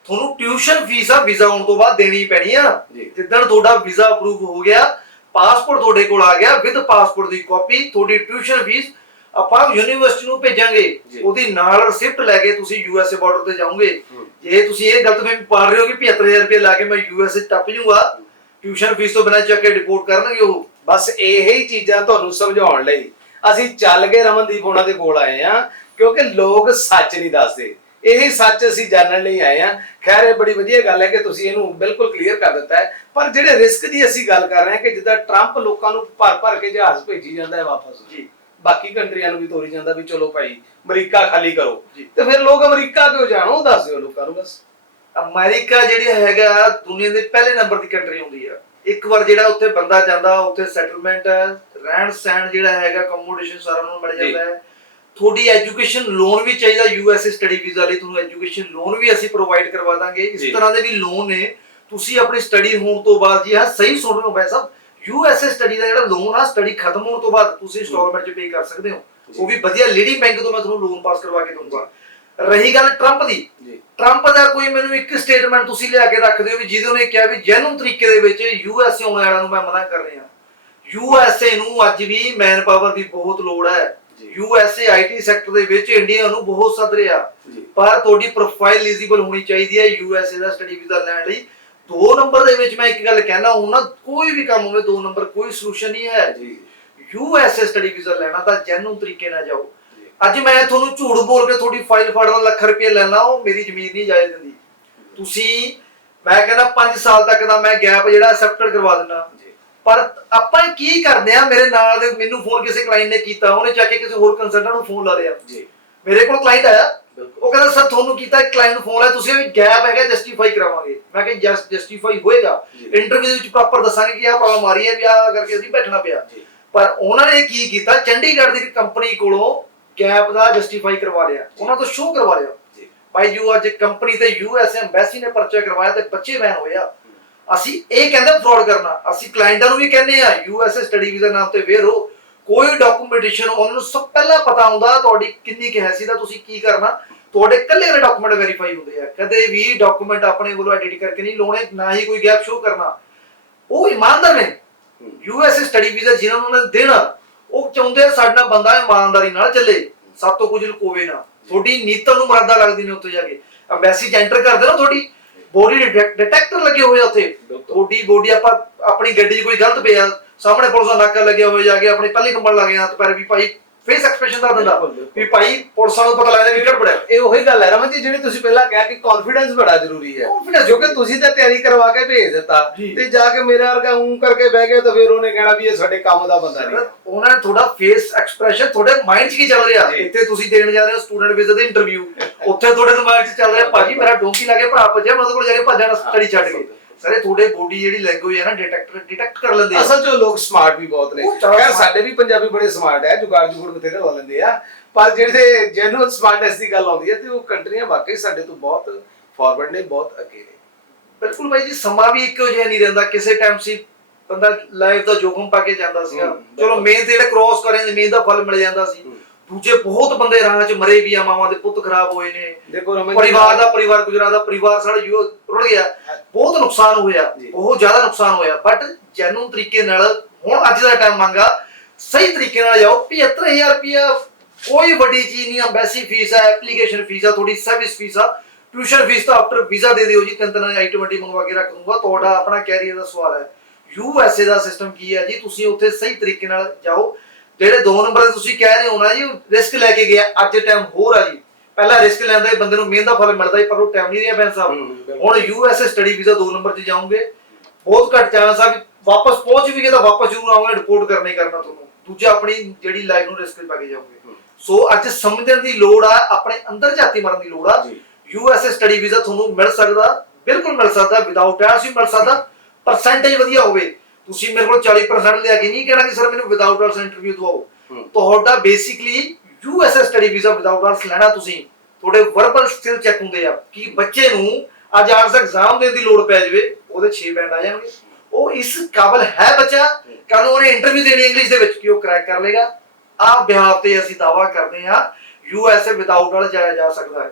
ਤੁਹਾਨੂੰ ਟਿਊਸ਼ਨ ਫੀਸ ਆ ਵੀਜ਼ਾ ਆਉਣ ਤੋਂ ਬਾਅਦ ਦੇਣੀ ਪੈਣੀ ਆ। ਜਿੱਦਣ ਤੁਹਾਡਾ ਵੀਜ਼ਾ ਅਪਰੂਵ ਹੋ ਗਿਆ ਪਾਸਪੋਰਟ ਤੁਹਾਡੇ ਕੋਲ ਆ ਗਿਆ ਵਿਦ ਪਾਸਪੋਰਟ ਦੀ ਕਾਪੀ ਤੁਹਾਡੀ ਟਿਊਸ਼ਨ ਫੀਸ ਆਪਾਂ ਯੂਨੀਵਰਸਿਟੀ ਨੂੰ ਭੇਜਾਂਗੇ। ਉਹਦੀ ਨਾਲ ਰਸਿਪਟ ਲੈ ਕੇ ਤੁਸੀਂ ਯੂਐਸਏ ਬਾਰਡਰ ਤੇ ਜਾਓਗੇ ਹੂੰ। ਜੇ ਤੁਸੀਂ ਇਹ ਗਲਤਫਹਿਮੀ ਪਾਲ ਰਹੇ ਹੋ ਕਿ 75000 ਰੁਪਏ ਲਾ ਕੇ ਮੈਂ ਯੂਐਸਏ ਟੱਪ ਜਾਊਂਗਾ ਟਿਊਸ਼ਨ ਫੀਸ ਤੋਂ ਬਿਨਾਂ ਚੱਕ ਕੇ ਰਿਪੋਰਟ ਕਰਨਗੇ ਉਹ ਬਸ ਇਹੀ ਚੀਜ਼ਾਂ ਤੁਹਾਨੂੰ ਸਮਝਾਉਣ ਲਈ ਅਸੀਂ ਚੱਲ ਕੇ ਰਮਨਦੀਪ ਉਹਨਾਂ ਦੇ ਕੋਲ ਆਏ ਆ ਕਿਉਂਕਿ ਲੋਕ ਸੱਚ ਨਹੀਂ ਦੱਸਦੇ ਇਹੀ ਸੱਚ ਅਸੀਂ ਜਾਣਨ ਲਈ ਆਏ ਆ ਖੈਰ ਇਹ ਬੜੀ ਵਧੀਆ ਗੱਲ ਹੈ ਕਿ ਤੁਸੀਂ ਇਹਨੂੰ ਬਿਲਕੁਲ ਕਲੀਅਰ ਕਰ ਦਿੱਤਾ ਹੈ। ਪਰ ਜਿਹੜੇ ਰਿਸਕ ਦੀ ਅਸੀਂ ਗੱਲ ਕਰ ਰਹੇ ਹਾਂ ਕਿ ਜਿੱਦਾਂ ਟਰੰਪ ਲੋਕਾਂ ਨੂੰ ਭਰ ਭਰ ਕੇ ਜਹਾਜ਼ ਭੇਜੀ ਜਾਂਦਾ ਹੈ ਵਾਪਸ। ਜੀ। ਬਾਕੀ ਕੰਟਰੀਆਂ ਨੂੰ ਵੀ ਤੋਰੀ ਜਾਂਦਾ ਵੀ ਚਲੋ ਭਾਈ ਅਮਰੀਕਾ ਖਾਲੀ ਕਰੋ। ਤੇ ਫਿਰ ਲੋਕ ਅਮਰੀਕਾ ਕਿਉਂ ਜਾਣ? ਉਹ ਦੱਸ ਦਿਓ ਲੋਕਾਂ ਨੂੰ ਬਸ। ਅਮਰੀਕਾ ਜਿਹੜੀ ਹੈਗਾ ਦੁਨੀਆ ਦੇ ਪਹਿਲੇ ਨੰਬਰ ਦੀ ਕੰਟਰੀ ਹੁੰਦੀ ਆ। ਇੱਕ ਵਾਰ ਜਿਹੜਾ ਉੱਥੇ ਬੰਦਾ ਜਾਂਦਾ ਉੱਥੇ ਸੈਟਲਮੈਂਟ ਹੈ ਰਹਿਣ ਸਹਿਣ ਜਿਹੜਾ ਹੈਗਾ ਅਕੋਮੋਡੇਸ਼ਨ ਸਾਰਾ ਨੂੰ ਮਿਲ। ਜਾਂਦਾ ਹੈ। ਤੁਹਾਡੀ ਐਜੂਕੇਸ਼ਨ ਲੋਨ ਵੀ ਚਾਹੀਦਾ ਯੂਐਸਏ ਸਟੱਡੀ ਵੀਜ਼ਾ ਲਈ ਤੁਹਾਨੂੰ ਐਜੂਕੇਸ਼ਨ ਲੋਨ ਵੀ ਅਸੀਂ ਪ੍ਰੋਵਾਈਡ ਕਰਵਾ ਦਾਂਗੇ। ਇਸ। ਤਰ੍ਹਾਂ ਦੇ ਵੀ ਲੋਨ ਨੇ। ਤੁਸੀਂ ਆਪਣੀ ਸਟੱਡੀ ਹੋਣ ਤੋਂ ਬਾਅਦ ਜੀ ਹਾਂ ਸਹੀ ਸੁਣ ਰਹੇ ਹੋ ਭਾਈ ਸਾਹਿਬ। ਯੂਐਸਏ ਸਟੱਡੀ ਦਾ ਜਿਹੜਾ ਲੋਨ ਆ ਸਟੱਡੀ ਖਤਮ ਹੋਣ ਤੋਂ ਬਾਅਦ ਤੁਸੀਂ ਇੰਸਟਾਲਮੈਂਟ 'ਚ ਪੇ ਕਰ ਸਕਦੇ ਹੋ। ਉਹ ਵੀ ਵਧੀਆ ਲੀਡਿੰਗ ਬੈਂਕ ਤੋਂ ਮੈਂ ਤੁਹਾਨੂੰ ਲੋਨ ਪਾਸ ਕਰਵਾ ਕੇ ਦਊਂਗਾ। ਰਹੀ ਗੱਲ ਟਰੰਪ ਦੀ। ਟਰੰਪ ਦਾ ਕੋਈ ਮੈਨੂੰ ਇੱਕ ਸਟੇਟਮੈਂਟ ਤੁਸੀਂ ਲਿਆ ਕੇ ਰੱਖ ਦਿਓ ਵੀ ਜਿਹਦੇ ਉਹਨੇ ਕਿਹਾ ਵੀ ਜੈਨੂਨ ਤਰੀਕੇ ਦੇ ਵਿੱਚ ਯੂਐਸਏ ਆਉਣ ਵਾਲਿਆਂ ਨੂੰ ਮੈਂ ਮਨਾ ਕਰ ਰਿਹਾ। ਯੂ ਐਸ ਏ ਨੂੰ ਅੱਜ ਵੀ ਮੈਨ ਪਾਵਰ ਦੀ ਬਹੁਤ ਲੋੜ ਹੈ। ਜੀ। U S A IT sector ਦੇ ਵਿੱਚ ਇੰਡੀਆ ਨੂੰ ਬਹੁਤ ਸੱਦ ਰਿਹਾ। ਪਰ ਤੁਹਾਡੀ ਪ੍ਰੋਫਾਈਲ ਐਲੀਜੀਬਲ ਹੋਣੀ ਚਾਹੀਦੀ ਹੈ ਯੂ ਐਸ ਏ ਦਾ ਸਟੱਡੀ ਵੀਜ਼ਾ ਲੈਣ ਲਈ। ਦੋ ਨੰਬਰ ਦੇ ਵਿੱਚ ਮੈਂ ਇੱਕ ਗੱਲ ਕਹਿਣਾ ਹੁਣ ਨਾ ਕੋਈ ਵੀ ਕੰਮ ਹੋਵੇ ਦੋ ਨੰਬਰ ਕੋਈ ਸੋਲੂਸ਼ਨ ਨਹੀਂ ਹੈ। ਜੀ। U S A study visa ਲੈਣਾ ਤਾਂ ਜੈਨੂਨ ਤਰੀਕੇ ਨਾਲ ਜਾਓ। ਅੱਜ ਮੈਂ ਤੁਹਾਨੂੰ ਝੂਠ ਬੋਲ ਕੇ ਤੁਹਾਡੀ ਫਾਈਲ ਫੜਨ ਲੱਖ ਰੁਪਏ ਲੈਣਾ ਉਹ ਮੇਰੀ ਜ਼ਮੀਨ ਨਹੀਂ ਜਾਇਜ਼ ਦਿੰਦੀ। ਤੁਸੀਂ ਮੈਂ ਕਹਿੰਦਾ 5 ਸਾਲ ਤੱਕ ਦਾ ਮੈਂ ਗੈਪ ਜਿਹੜਾ ਐਕਸੈਪਟਡ ਕਰਵਾ ਦਿੰਦਾ। ਪਰ ਆਪਾਂ ਕੀ ਕਰਦੇ ਆ ਮੇਰੇ ਨਾਲ ਦੇ ਮੈਨੂੰ ਫੋਨ ਕਿਸੇ ਕਲਾਇੰਟ ਨੇ ਕੀਤਾ ਉਹਨੇ ਚੱਕ ਕੇ ਕਿਸੇ ਹੋਰ ਕੰਸਲਟੈਂਟ ਨੂੰ ਫੋਨ ਲਾ ਲਿਆ। ਜੀ। ਮੇਰੇ ਕੋਲ ਕਲਾਇੰਟ ਆਇਆ। ਉਹ ਕਹਿੰਦਾ ਸਰ ਤੁਹਾਨੂੰ ਕੀਤਾ ਇੱਕ ਕਲਾਇੰਟ ਨੂੰ ਫੋਨ ਆਇਆ ਤੁਸੀਂ ਵੀ ਗੈਪ ਹੈਗਾ ਜਸਟੀਫਾਈ ਕਰਾਵਾਂਗੇ। ਮੈਂ ਕਿਹਾ ਜਸ ਜਸਟੀਫਾਈ ਹੋਏਗਾ। ਇੰਟਰਵਿਊ ਦੇ ਵਿੱਚ ਪ੍ਰੋਪਰ ਦੱਸਾਂਗੇ ਕਿ ਆਹ ਪ੍ਰੋਬਲਮ ਆ ਰਹੀ ਹੈ ਵੀ ਕਰਕੇ ਅਸੀਂ ਬੈਠਣਾ ਪਿਆ। ਪਰ ਉਹਨਾਂ ਨੇ ਕੀ ਕੀਤਾ ਚੰਡੀਗੜ੍ਹ ਦੀ ਕੰਪਨੀ ਕੋਲੋਂ ਗੈਪ ਦਾ ਜਸਟੀਫਾਈ ਕਰਵਾ ਲਿਆ। ਉਹਨਾਂ ਤੋਂ ਸ਼ੋਅ ਕਰਵਾ ਲਿਆ। ਜੀ। ਭਾਈ ਜੋ ਅੱਜ ਕੰਪਨੀ ਤੇ ਯੂਐਸ ਐਮਬੈਸੀ ਨੇ ਪਰਚਾ ਕਰਵਾਇਆ ਤੇ ਬੱਚੇ ਬੈਨ ਹੋਇਆ ਅਸੀਂ ਇਹ ਕਹਿੰਦੇ ਫਰਾਡ ਕਰਨਾ। ਅਸੀਂ ਕਲਾਇੰਟਾਂ ਨੂੰ ਵੀ ਕਹਿੰਦੇ ਆ ਯੂਐਸ ਸਟੱਡੀ ਵੀਜ਼ਾ ਨਾਮ ਤੇ ਵੇਰੋ ਕੋਈ ਡਾਕੂਮੈਂਟੇਸ਼ਨ ਉਹਨਾਂ ਨੂੰ ਸਭ ਪਹਿਲਾਂ ਪਤਾ ਹੁੰਦਾ ਤੁਹਾਡੀ ਕਿੰਨੀ ਕੁ ਹੈਸੀ ਦਾ ਤੁਸੀਂ ਕੀ ਕਰਨਾ। ਤੁਹਾਡੇ ਇਕੱਲੇ ਦੇ ਡਾਕੂਮੈਂਟ ਵੈਰੀਫਾਈ ਹੁੰਦੇ ਆ। ਕਦੇ ਵੀ ਡਾਕੂਮੈਂਟ ਆਪਣੇ ਵੱਲੋਂ ਐਡਿਟ ਕਰਕੇ ਨਹੀਂ ਲਾਉਣੇ, ਨਾ ਹੀ ਕੋਈ ਗੈਪ ਸ਼ੋ ਕਰਨਾ। ਉਹ ਇਮਾਨਦਾਰ ਨੇ। ਯੂਐਸ ਸਟੱਡੀ ਵੀਜ਼ਾ ਜਿਨ੍ਹਾਂ ਨੂੰ ਉਹਨੇ ਦੇਣਾ, ਉਹ ਚਾਹੁੰਦੇ ਆ ਸਾਡੇ ਨਾਲ ਬੰਦਾ ਇਮਾਨਦਾਰੀ ਨਾਲ ਚੱਲੇ। ਸਭ ਤੋਂ ਕੁਝ ਲੁਕੋਵੇ ਨਾ। ਤੁਹਾਡੀ ਨੀਤਾਂ ਨੂੰ ਮਰਾਦਾ ਲੱਗਦੀ ਨੇ ਉੱਥੇ ਜਾ ਕੇ। ਐਮਬੈਸੀ ਚ ਐਂਟਰ ਕਰਦੇ ਨਾ ਤੁਹਾਡੀ। ਬੋਡੀ ਡਿਟੈਕਟਰ ਲੱਗੇ ਹੋਏ ਆ ਉੱਥੇ। ਤੁਹਾਡੀ ਬੋਡੀ ਆਪਾਂ ਆਪਣੀ ਗੱਡੀ 'ਚ ਕੋਈ ਗਲਤ ਪਿਆ ਸਾਹਮਣੇ ਪੁਲਿਸ ਦਾ ਨਾਕਾ ਲੱਗਿਆ ਹੋਇਆ ਜਾ ਕੇ ਆਪਣੇ ਪਹਿਲੇ ਕੰਬਲ ਲੱਗ ਗਿਆ ਪਰ ਵੀ ਭਾਈ ਫੇਸ ਐਕਸਪ੍ਰੈਸ਼ਨ ਦਾ ਦਿੰਦਾ। ਵੀ ਭਾਈ ਪੁਲਿਸਾਂ ਨੂੰ ਪਤਾ ਲੱਗਦਾ ਵੀ ਕਿਹੜਾ ਪੜਿਆ ਇਹ ਉਹੀ ਗੱਲ ਹੈ ਰਮਨ ਜੀ ਜਿਹੜੀ ਤੁਸੀਂ ਪਹਿਲਾਂ ਕਿਹਾ ਕਿ ਕੌਨਫੀਡੈਂਸ ਬੜਾ ਜ਼ਰੂਰੀ ਹੈ Confidence ਕਿਉਂਕਿ ਤੁਸੀਂ ਤਾਂ ਤਿਆਰੀ ਕਰਵਾ ਕੇ ਭੇਜ ਦਿੱਤਾ ਜੀ। ਤੇ ਜਾ ਕੇ ਮੇਰੇ ਵਰਗਾ ਉਂ ਕਰਕੇ ਬਹਿ ਗਏ ਤਾਂ ਫਿਰ ਉਹਨੇ ਕਹਿਣਾ ਵੀ ਇਹ ਸਾਡੇ ਕੰਮ ਦਾ ਬੰਦਾ ਨਹੀਂ ਉਹਨਾਂ ਨੇ ਤੁਹਾਡਾ ਫੇਸ ਐਕਸਪ੍ਰੈਸ਼ਨ ਤੁਹਾਡੇ ਮਾਈਂਡ 'ਚ ਕੀ ਚੱਲ ਰਿਹਾ ਜੀ। ਇੱਥੇ ਤੁਸੀਂ ਦੇਣ ਜਾ ਰਹੇ ਹੋ ਸਟੂਡੈਂਟ ਵੀਜ਼ਾ ਦੇ ਇੰਟਰਵਿਊ ਉੱਥੇ ਤੁਹਾਡੇ ਦਿਮਾਗ 'ਚ ਚੱਲ ਰਿਹਾ ਭਾਜੀ ਮੇਰਾ ਡੋਂਕੀ ਲਾ ਕੇ ਭਰਾ ਭੱਜਿਆ ਮੈਂ ਉਹਦੇ ਕੋਲ ਜਾ ਕੇ ਭੱਜਣਾ ਸਟੱਡੀ ਛੱਡ ਕੇ ਸਾਰੇ ਤੁਹਾਡੇ ਬੋਡੀ ਜਿਹੜੀ ਲੈਂਗੁਏਜ ਹੈ ਨਾ ਡਿਟੈਕਟਰ ਡਿਟੈਕਟ ਕਰ ਲੈਂਦੇ ਆ। ਅਸਲ 'ਚ ਲੋਕ ਸਮਾਰਟ ਵੀ ਬਹੁਤ ਨੇ। ਉਹ ਜ਼ਿਆਦਾ ਖੈਰ smart- ਸਾਡੇ ਵੀ ਪੰਜਾਬੀ ਬੜੇ ਸਮਾਰਟ ਹੈ ਜੁਗਾੜ ਜੁਗੜ ਬਥੇਰੇ ਲਾ ਲੈਂਦੇ ਆ। ਪਰ ਜਿਹੜੇ ਜੈਨੂਅਲ ਸਮਾਰਟਨੈਸ ਦੀ ਗੱਲ ਆਉਂਦੀ ਹੈ ਤੇ ਉਹ ਕੰਟਰੀਆਂ ਵਾਕਈ ਸਾਡੇ ਤੋਂ ਬਹੁਤ ਫਾਰਵਰਡ ਨੇ ਬਹੁਤ ਅੱਗੇ ਨੇ। ਬਿਲਕੁਲ ਬਾਈ ਜੀ ਸਮਾਂ ਵੀ ਇੱਕੋ ਜਿਹਾ ਨਹੀਂ ਰਹਿੰਦਾ। ਕਿਸੇ ਟਾਈਮ ਸੀ ਬੰਦਾ ਲਾਈਫ ਦਾ ਜੋਖਮ ਪਾ ਕੇ ਜਾਂਦਾ ਸੀਗਾ। ਹਮ, ਚਲੋ ਬਿਲਕੁਲ। ਮੇਨ ਤੇ ਜਿਹੜਾ ਕ੍ਰੋਸ ਕਰੇ ਮੇਨ ਦਾ ਫਲ ਮਿਲ ਜਾਂਦਾ ਸੀ। ਹਮ। ਦੂਜੇ ਬਹੁਤ ਬੰਦੇ ਰਾਹ 'ਚ ਮਰੇ ਵੀ ਆ ਮਾਵਾਂ ਦੇ ਪੁੱਤ ਖਰਾਬ ਹੋਏ ਨੇ। ਦੇਖੋ ਰਮਨ ਪਰਿਵਾਰ ਦਾ ਪਰਿਵਾਰ ਗੁਜਰਾ ਦਾ ਪਰਿਵਾਰ ਸਾਡਾ ਯੂ ਰੁੜ ਗਿਆ। ਬਹੁਤ ਨੁਕਸਾਨ ਹੋਇਆ। ਬਹੁਤ ਜ਼ਿਆਦਾ ਨੁਕਸਾਨ ਹੋਇਆ। ਬਟ ਜੈਨੂਨ ਤਰੀਕੇ ਨਾਲ ਹੁਣ ਅੱਜ ਦਾ ਟਾਈਮ ਮੰਗਾ ਸਹੀ ਤਰੀਕੇ ਨਾਲ ਜਾਓ। 75000 ਰੁਪਇਆ ਕੋਈ ਵੱਡੀ ਚੀਜ਼ ਨਹੀਂ ਐਮਬੈਸੀ ਫੀਸ ਹੈ ਐਪਲੀਕੇਸ਼ਨ ਫੀਸ ਆ ਤੁਹਾਡੀ ਸਰਵਿਸ ਫੀਸ ਆ। ਟਿਊਸ਼ਨ ਫੀਸ ਤਾਂ ਆਫਟਰ ਵੀਜ਼ਾ ਦੇ ਦਿਓ ਜੀ। ਤਿੰਨ ਤਿੰਨ ਆਈ 20 ਮੰਗਵਾ ਕੇ ਰੱਖ ਦੂੰਗਾ ਤੁਹਾਡਾ ਆਪਣਾ ਕੈਰੀਅਰ ਦਾ ਸਵਾਲ ਹੈ। ਯੂ ਐਸ ਏ ਦਾ ਸਿਸਟਮ ਕੀ ਹੈ ਜੀ? ਤੁਸੀਂ ਉੱਥੇ ਸਹੀ ਤਰੀਕੇ ਨਾਲ ਜਾਓ। ਜਿਹੜੇ ਦੋ ਨੰਬਰ ਦੇ ਤੁਸੀਂ ਕਹਿ ਰਹੇ ਹੋ ਨਾ ਜੀ ਰਿਸਕ ਲੈ ਕੇ ਗਿਆ ਅੱਜ ਟਾਈਮ ਹੋਰ ਆ ਜੀ ਪਹਿਲਾਂ ਰਿਸਕ ਲੈਂਦਾ ਹੀ ਬੰਦੇ ਨੂੰ ਮਿਹਨਤ ਦਾ ਫਲ ਮਿਲਦਾ ਹੀ ਪਰ ਉਹ ਟਾਈਮ ਨਹੀਂ ਰਿਹਾ ਹਮ, ਬਿਲਕੁਲ। ਹੁਣ U S A study visa ਦੋ ਨੰਬਰ 'ਚ ਜਾਓਗੇ ਬਹੁਤ ਘੱਟ ਚਾਂਸ ਆ ਵੀ ਵਾਪਸ ਪਹੁੰਚ ਵੀ ਗਏ ਤਾਂ ਵਾਪਸ ਜ਼ਰੂਰ ਆਓਗੇ ਰਿਪੋਰਟ ਕਰਨੇ ਕਰਨਾ ਤੁਹਾਨੂੰ ਦੂਜਾ ਆਪਣੀ ਜਿਹੜੀ ਲਾਈਫ ਨੂੰ ਰਿਸਕ 'ਚ ਪਾ ਕੇ ਜਾਓਗੇ। ਸੋ ਅੱਜ ਸਮਝਣ ਦੀ ਲੋੜ ਆ ਆਪਣੇ ਅੰਦਰ ਝਾਤੀ ਮਾਰਨ ਦੀ ਲੋੜ ਆ ਜੀ। U S A study visa ਤੁਹਾਨੂੰ ਮਿਲ ਸਕਦਾ ਬਿਲਕੁਲ ਮਿਲ ਸਕਦਾ ਵਿਦਆਊਟ ਐਡਸ ਵੀ ਮਿਲ ਸਕਦਾ ਪਰਸੈਂਟੇਜ ਵਧੀਆ ਹੋਵੇ ਤੁਸੀਂ ਮੇਰੇ ਕੋਲ 40% ਲਿਆ ਕੇ ਨਹੀਂ ਕਹਿਣਾ ਕਿ ਸਰ ਮੈਨੂੰ ਵਿਦਆਊਟ ਐਡਸ ਇੰਟਰਵਿਊ ਦਵਾਓ। ਤੁਹਾਡਾ basically U S A study visa without ads ਲੈਣਾ ਤੁਸੀਂ। ਤੁਹਾਡੇ ਵਰਬਲ ਸਕਿੱਲ ਚੈੱਕ ਹੁੰਦੇ ਆ ਕਿ ਬੱਚੇ ਨੂੰ ਅੱਜ ਆਰਟਸ ਐਗਜ਼ਾਮ ਦੇਣ ਦੀ ਲੋੜ ਪੈ ਜਾਵੇ ਉਹਦੇ 6 ਬੈਂਡ ਆ ਜਾਣਗੇ। ਉਹ ਇਸ ਕਾਬਲ ਹੈ ਬੱਚਾ ਕੱਲ ਉਹਨੇ ਇੰਟਰਵਿਊ ਦੇਣੀ ਇੰਗਲਿਸ਼ ਦੇ ਵਿੱਚ ਕਿ ਉਹ ਕਰੈਕ ਕਰ ਲੇਗਾ ਆ ਬਿਹਾਰ ਤੇ ਅਸੀਂ ਦਾਵਾ ਕਰਦੇ ਹਾਂ ਯੂ ਐਸ ਏ ਵਿਦਆਊਟ ਵਾਲਾ ਜਾਇਆ ਜਾ ਸਕਦਾ ਹੈ।